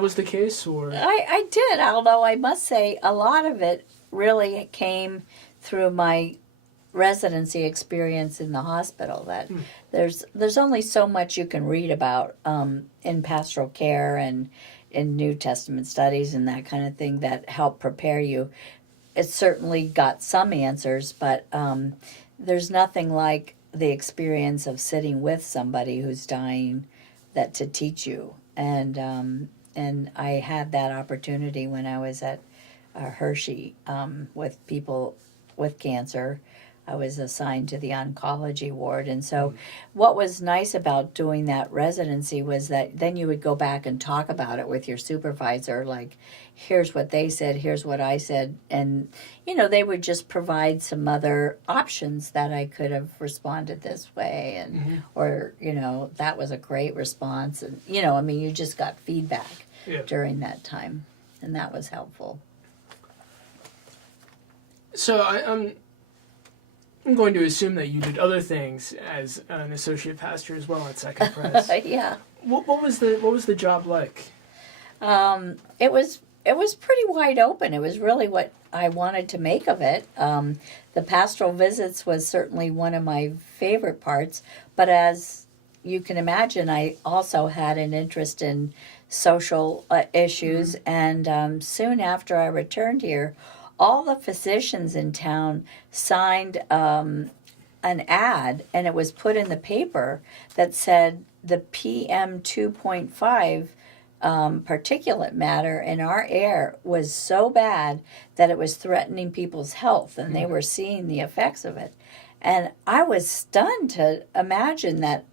was the case, or? I did, although I must say a lot of it really came through my residency experience in the hospital. That there's only so much you can read about in pastoral care and in New Testament studies and that kind of thing that help prepare you. It certainly got some answers, but there's nothing like the experience of sitting with somebody who's dying that to teach you. And I had that opportunity when I was at Hershey with people with cancer. I was assigned to the oncology ward. And so what was nice about doing that residency was that then you would go back and talk about it with your supervisor, like, here's what they said, here's what I said. And, they would just provide some other options that I could have responded this way. And, or, that was a great response. And, you just got feedback during that time. And that was helpful. So I'm going to assume that you did other things as an associate pastor as well at Second Pres. Yeah. What was the job like? It it was pretty wide open. It was really what I wanted to make of it. The pastoral visits was certainly one of my favorite parts, but as you can imagine, I also had an interest in social issues, and soon after I returned here, all the physicians in town signed an ad, and it was put in the paper that said the PM 2.5 particulate matter in our air was so bad that it was threatening people's health, and they were seeing the effects of it. And I was stunned to imagine that,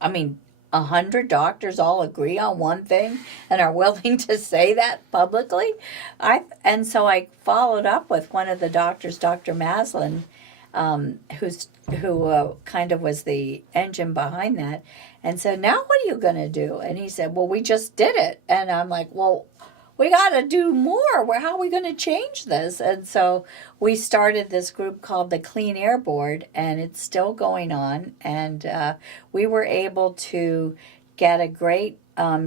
100 doctors all agree on one thing and are willing to say that publicly. And so I followed up with one of the doctors, Dr. Maslin, who kind of was the engine behind that, and said, now what are you going to do? And he said, well, we just did it. And I'm like, well, we got to do more. How are we going to change this? And so we started this group called the Clean Air Board, and it's still going on. And we were able to get a great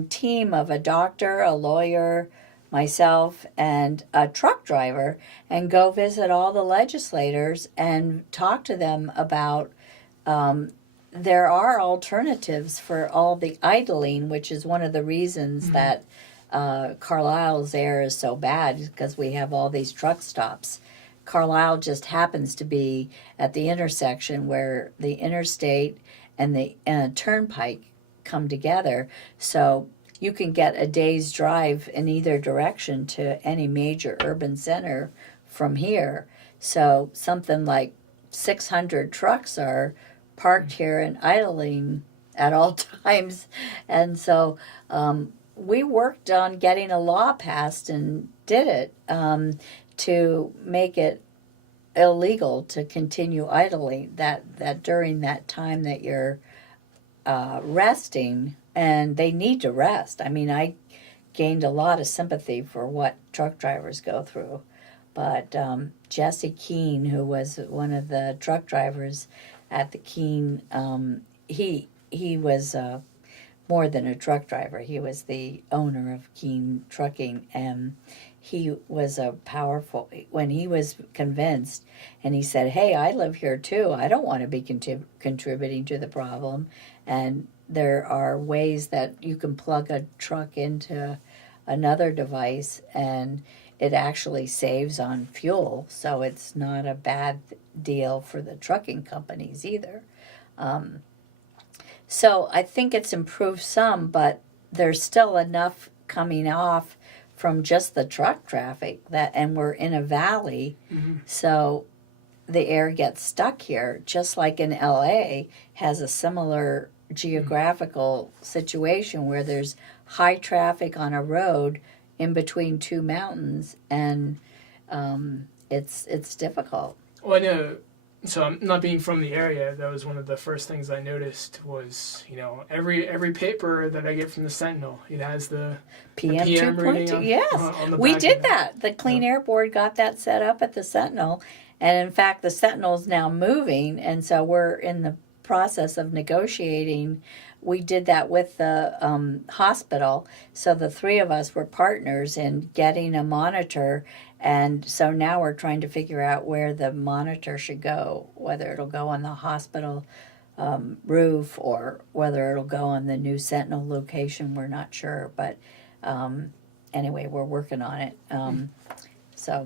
team of a doctor, a lawyer, myself, and a truck driver, and go visit all the legislators and talk to them about there are alternatives for all the idling, which is one of the reasons that Carlisle's air is so bad, because we have all these truck stops. Carlisle just happens to be at the intersection where the interstate and the turnpike come together, so you can get a day's drive in either direction to any major urban center from here. So something like 600 trucks are parked here and idling at all times. And so we worked on getting a law passed and did it to make it illegal to continue idling, that during that time that you're resting, and they need to rest. I gained a lot of sympathy for what truck drivers go through. But Jesse Keene, who was one of the truck drivers at the Keene, he was more than a truck driver. He was the owner of Keene Trucking, and he was a powerful, when he was convinced, and he said, hey, I live here too. I don't want to be contributing to the problem. And there are ways that you can plug a truck into another device, and it actually saves on fuel, so it's not a bad deal for the trucking companies either. So I think it's improved some, but there's still enough coming off from just the truck traffic and we're in a valley, so the air gets stuck here, just like in LA has a similar geographical situation where there's high traffic on a road in between two mountains, and it's difficult. Well, I know. So I'm not being from the area, that was one of the first things I noticed was, every paper that I get from the Sentinel, it has the PM PM 2.2. reading Yes, on the we back did of it. that. The Clean Air Board got that set up at the Sentinel, and in fact, the Sentinel's now moving, and so we're in the process of negotiating. We did that with the hospital, so the three of us were partners in getting a monitor, and so now we're trying to figure out where the monitor should go, whether it'll go on the hospital roof or whether it'll go on the new Sentinel location. We're not sure, but anyway, we're working on it. So.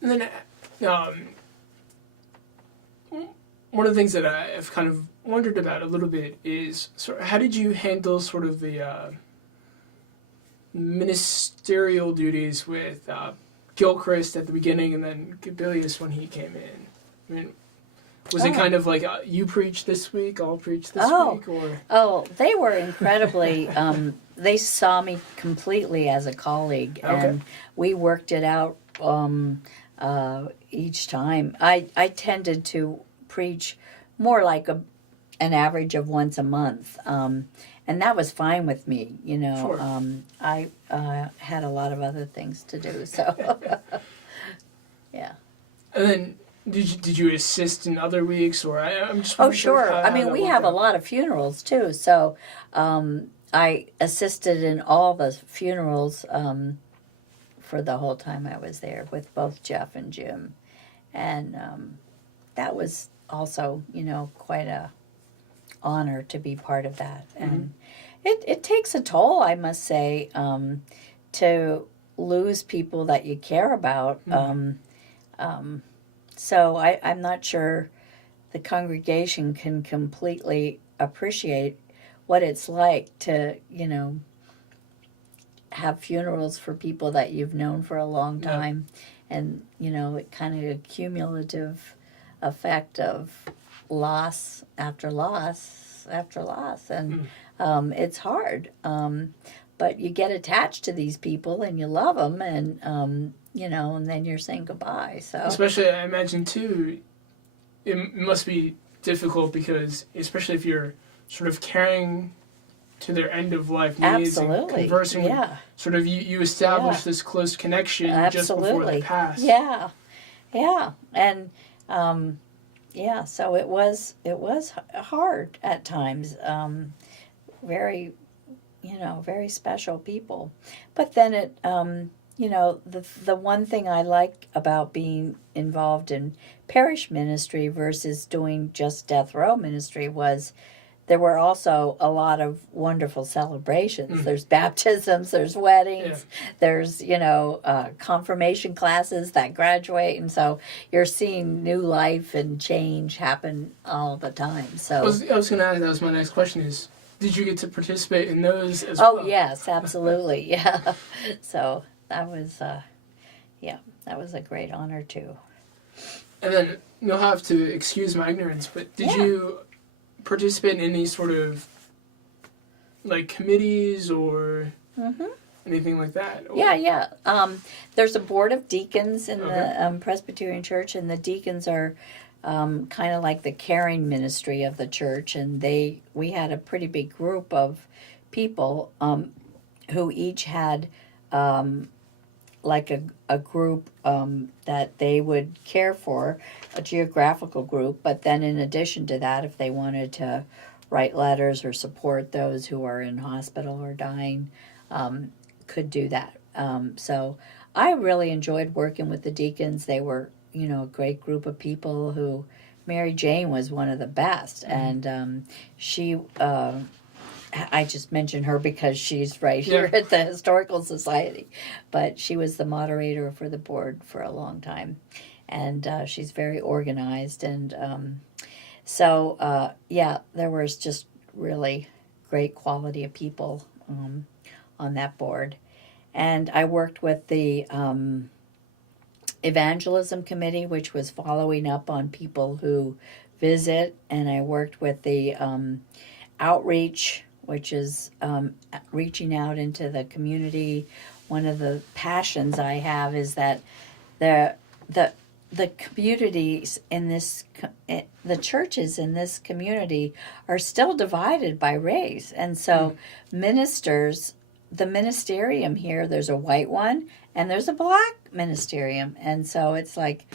And then, one of the things that I've kind of wondered about a little bit is how did you handle sort of the ministerial duties with Gilchrist at the beginning and then Gabilius when he came in? Was it kind of like you preach this week, I'll preach this week? Or? Oh, they were incredibly, they saw me completely as a colleague, and we worked it out each time. I tended to preach more like an average of once a month, and that was fine with me. Sure. I had a lot of other things to do, so yeah. And then did you assist in other weeks, or I'm just Oh, wondering sure. how We have a lot of funerals too, so I assisted in all the funerals for the whole time I was there with both Jeff and Jim. And that was also, quite a honor to be part of that. And it takes a toll, I must say, to lose people that you care about. So I'm not sure the congregation can completely appreciate what it's like to, have funerals for people that you've known for a long time. And, it kind of a cumulative effect of loss after loss after loss. And it's hard. But you get attached to these people and you love them, and, and then you're saying goodbye. So especially, I imagine, too, it must be difficult because, especially if you're sort of carrying to their end of life needs and conversing with, sort of you establish this close connection just before they pass. And so it was hard at times. Very, very special people. But then it the one thing I like about being involved in parish ministry versus doing just death row ministry was there were also a lot of wonderful celebrations. There's baptisms, there's weddings, there's, confirmation classes that graduate. And so you're seeing new life and change happen all the time. So I was going to ask, that was my next question is, did you get to participate in those as well? Oh, yes, absolutely. Yeah. So that was, that was a great honor too. And then you'll have to excuse my ignorance, but did you participate in any sort of like committees or anything like that? Or? Yeah. There's a board of deacons in the Presbyterian Church, and the deacons are kind of like the caring ministry of the church, and we had a pretty big group of people who each had like a group that they would care for, a geographical group, but then in addition to that, if they wanted to write letters or support those who are in hospital or dying, could do that. So I really enjoyed working with the deacons. They were, a great group of people who, Mary Jane was one of the best, and she... I just mentioned her because she's right here at the Historical Society, but she was the moderator for the board for a long time, and she's very organized, and there was just really great quality of people on that board. And I worked with the evangelism committee, which was following up on people who visit, and I worked with the outreach, which is reaching out into the community. One of the passions I have is that the communities in this, the churches in this community are still divided by race. And so ministers, the ministerium here, there's a white one and there's a black ministerium. And so it's like,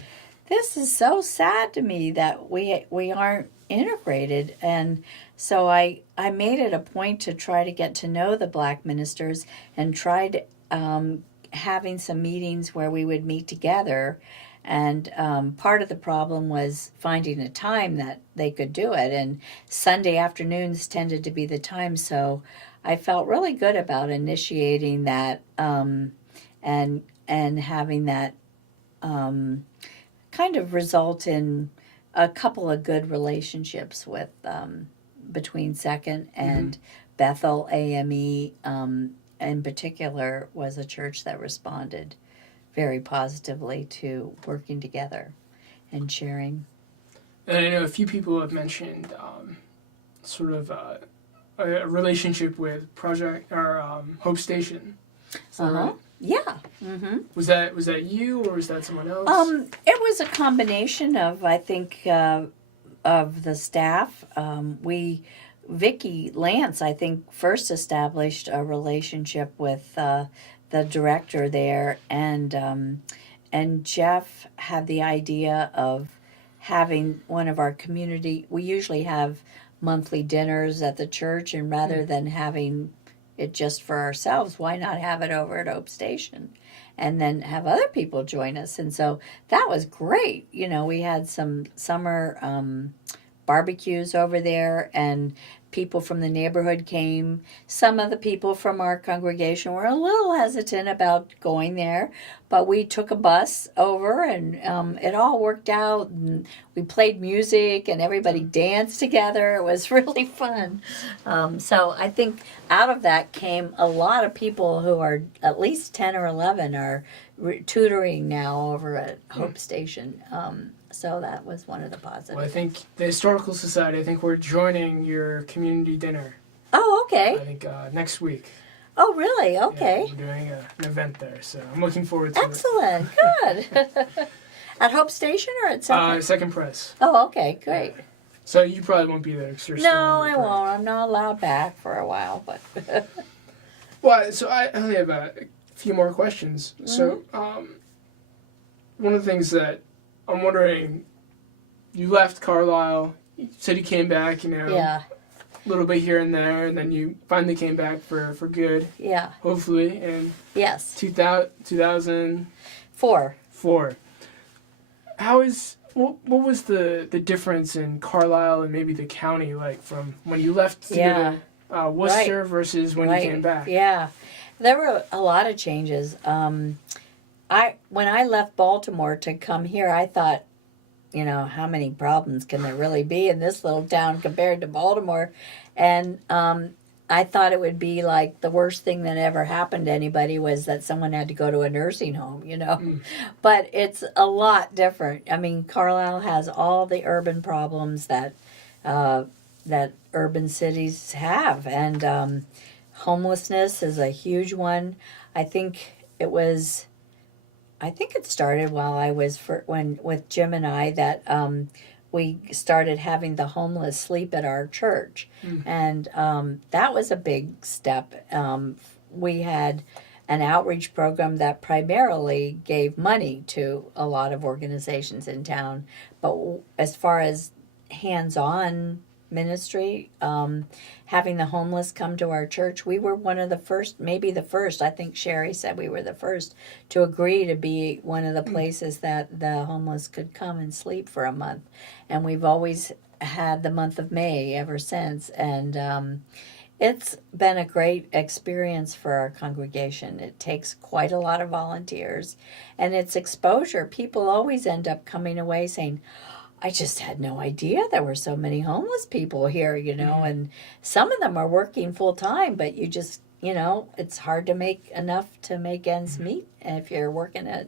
this is so sad to me that we aren't integrated. And so I made it a point to try to get to know the black ministers and tried having some meetings where we would meet together. And part of the problem was finding a time that they could do it. And Sunday afternoons tended to be the time. So I felt really good about initiating that and having that kind of result in a couple of good relationships with between Second and Bethel AME in particular was a church that responded very positively to working together and sharing. And I know a few people have mentioned sort of a relationship with Project or Hope Station. Right? Yeah. Mm-hmm. Was that you or was that someone else? It was a combination of, I think, of the staff. Vicki Lance, I think, first established a relationship with the director there, and Jeff had the idea of having one of our community. We usually have monthly dinners at the church, and rather than having it just for ourselves. Why not have it over at Hope Station and then have other people join us? And so that was great. You know, we had some summer barbecues over there, and people from the neighborhood came. Some of the people from our congregation were a little hesitant about going there, but we took a bus over, and it all worked out, and we played music and everybody danced together. It was really fun. So I think out of that came a lot of people who are at least 10 or 11 are tutoring now over at Hope Station. So that was one of the positives. Well, I think the Historical Society, I think we're joining your community dinner. Oh, okay. I think next week. Oh, really? Okay. Yeah, we're doing an event there, so I'm looking forward to Excellent. Good. At Hope Station or at Second? Second Press. Oh, okay. Great. So you probably won't be there. 'Cause you're still No, in I your break. won't. I'm not allowed back for a while, but Well, so I only have a few more questions. So one of the things that I'm wondering, you left Carlisle, you said you came back, yeah, a little bit here and there, and then you finally came back for good, yeah, hopefully, in yes. 2004. Four. What was the difference in Carlisle and maybe the county like from when you left to Yeah. go to Worcester versus when you came back? Yeah, there were a lot of changes. When I left Baltimore to come here, I thought, how many problems can there really be in this little town compared to Baltimore? And I thought it would be like the worst thing that ever happened to anybody was that someone had to go to a nursing home, But it's a lot different. I mean, Carlisle has all the urban problems that urban cities have, and homelessness is a huge one. I think it started while I was with Jim and I that we started having the homeless sleep at our church, and that was a big step. We had an outreach program that primarily gave money to a lot of organizations in town, but as far as hands-on ministry, having the homeless come to our church, we were one of the first, maybe the first. I think Sherry said we were the first to agree to be one of the places that the homeless could come and sleep for a month. And we've always had the month of May ever since. And it's been a great experience for our congregation. It takes quite a lot of volunteers, and it's exposure. People always end up coming away saying, I just had no idea there were so many homeless people here, and some of them are working full time, but you just, it's hard to make enough to make ends meet if you're working at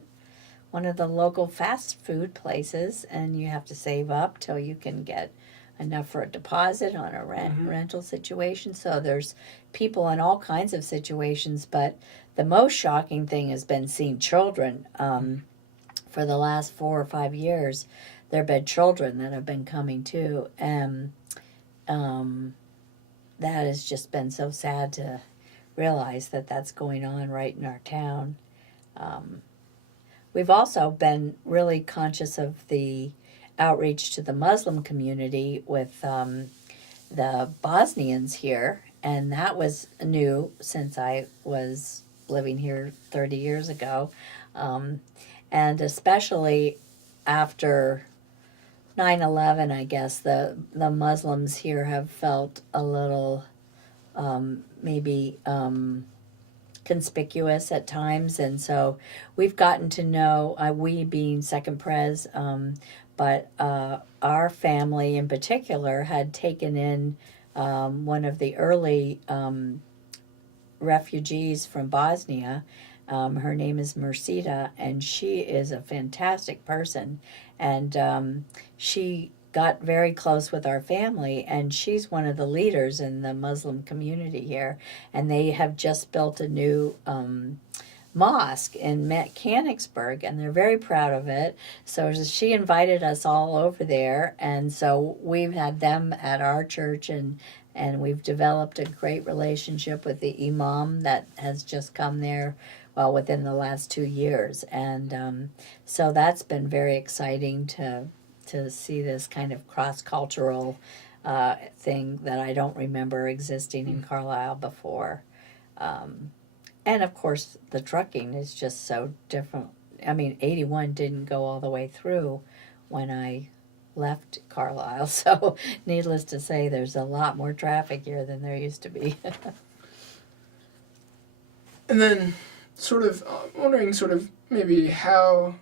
one of the local fast food places, and you have to save up till you can get enough for a deposit on a rental situation. So there's people in all kinds of situations, but the most shocking thing has been seeing children. For the last 4 or 5 years, there have been children that have been coming too, and that has just been so sad to realize that that's going on right in our town. We've also been really conscious of the outreach to the Muslim community with the Bosnians here, and that was new since I was living here 30 years ago, and especially after 9/11, I guess the Muslims here have felt a little maybe conspicuous at times, and so we've gotten to know, we being Second Pres, but our family in particular had taken in one of the early refugees from Bosnia. Her name is Mercida, and she is a fantastic person, and she got very close with our family, and she's one of the leaders in the Muslim community here, and they have just built a new mosque in Mechanicsburg, and they're very proud of it. So she invited us all over there, and so we've had them at our church, and we've developed a great relationship with the imam that has just come there, well, within the last 2 years. And so that's been very exciting to see this kind of cross-cultural thing that I don't remember existing in Carlisle before. And of course, the trucking is just so different. I mean, 81 didn't go all the way through when I left Carlisle, so needless to say, there's a lot more traffic here than there used to be. And then, sort of wondering, sort of maybe how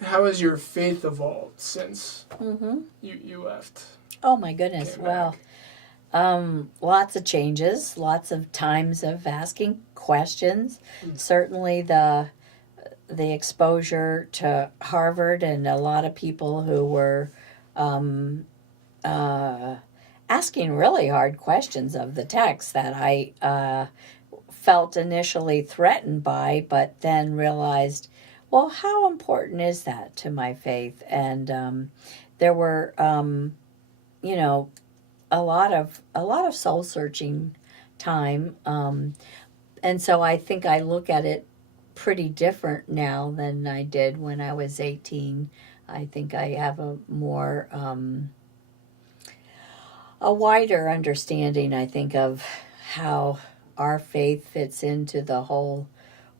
has your faith evolved since you left? Oh my goodness! Well, lots of changes, lots of times of asking questions. Certainly, the exposure to Harvard and a lot of people who were asking really hard questions of the text that I felt initially threatened by, but then realized, well, how important is that to my faith? And there were, you know, a lot of soul searching time, and so I think I look at it pretty different now than I did when I was 18. I think I have a more a wider understanding, I think, of how our faith fits into the whole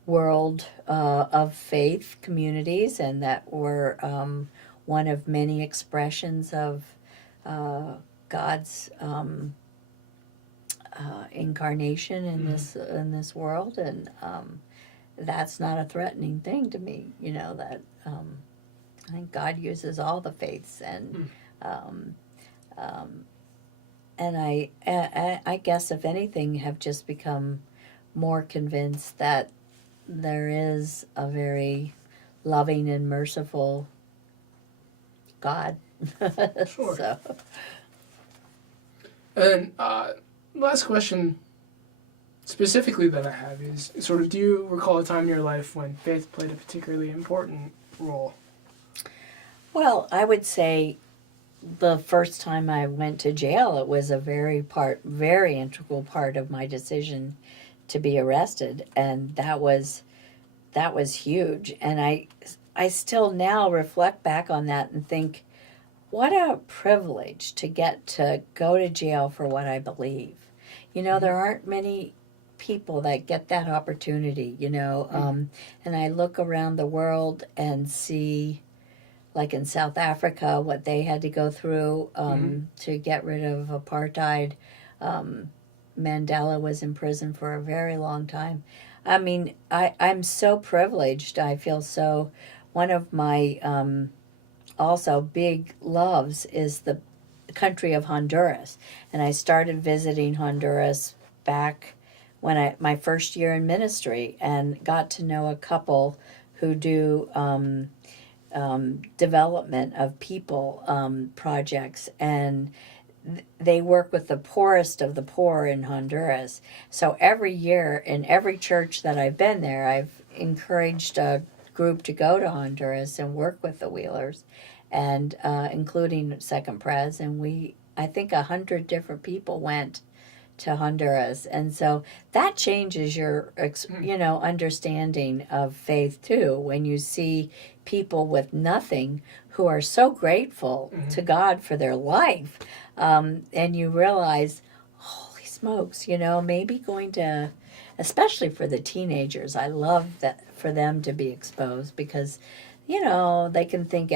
world of faith communities, and that we're one of many expressions of God's incarnation in this world, and that's not a threatening thing to me. You know that I think God uses all the faiths, and I guess if anything, have just become more convinced that there is a very loving and merciful God. Sure. So. And last question specifically that I have is sort of, do you recall a time in your life when faith played a particularly important role? Well, I would say the first time I went to jail, it was a very integral part of my decision to be arrested, and that was huge. And I still now reflect back on that and think, what a privilege to get to go to jail for what I believe. You know, there aren't many people that get that opportunity, you know. And I look around the world and see, like in South Africa, what they had to go through to get rid of apartheid. Mandela was in prison for a very long time. I mean, I'm so privileged. I feel so. One of my also big loves is the country of Honduras. And I started visiting Honduras back when my first year in ministry, and got to know a couple who do development of people projects, and they work with the poorest of the poor in Honduras. So every year in every church that I've been there, I've encouraged a group to go to Honduras and work with the Wheelers, and including Second Pres. And I think 100 different people went to Honduras, and so that changes your understanding of faith too, when you see people with nothing who are so grateful to God for their life, and you realize, holy smokes, you know, maybe going to, especially for the teenagers, I love that for them to be exposed, because you know they can think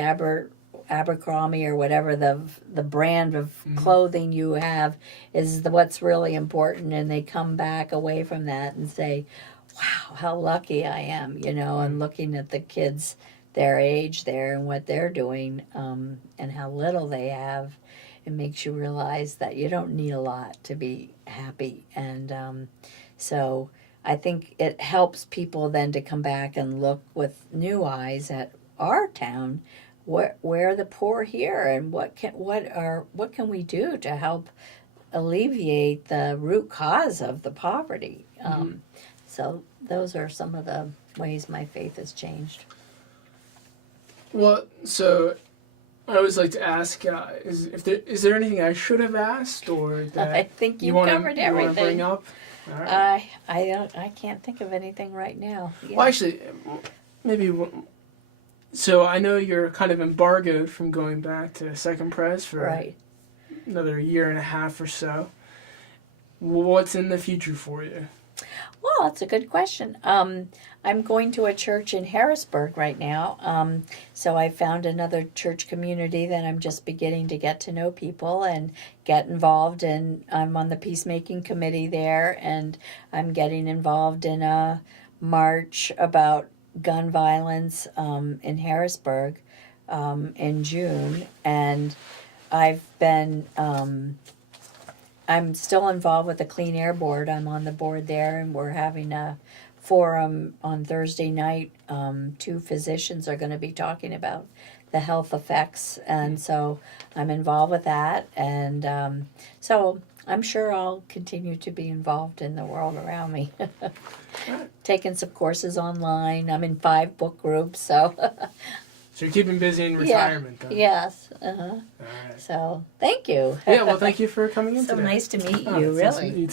Abercrombie or whatever the brand of clothing you have is what's really important, and they come back away from that and say, wow, how lucky I am, you know, and looking at the kids their age there and what they're doing, and how little they have, it makes you realize that you don't need a lot to be happy. And so I think it helps people then to come back and look with new eyes at our town. Where are the poor here, and what can we do to help alleviate the root cause of the poverty? So those are some of the ways my faith has changed. Well, so I always like to ask: is there anything I should have asked, or that I think you covered everything. You want to bring up? All right. I can't think of anything right now. Yeah. Well, actually, maybe. So I know you're kind of embargoed from going back to Second Pres for another year and a half or so. What's in the future for you? Well, that's a good question. I'm going to a church in Harrisburg right now. So I found another church community that I'm just beginning to get to know people and get involved in. I'm on the peacemaking committee there, and I'm getting involved in a march about gun violence in Harrisburg in June. And I've been I'm still involved with the Clean Air Board. I'm on the board there, and we're having a forum on Thursday night. Two physicians are going to be talking about the health effects, and so I'm involved with that. And so I'm sure I'll continue to be involved in the world around me. Taking some courses online. I'm in 5 book groups, so. So you're keeping busy in retirement, then? Yes. All right. So thank you. Yeah, well, thank you for coming in So today. nice to meet Oh, you, it's nice to really. meet you too.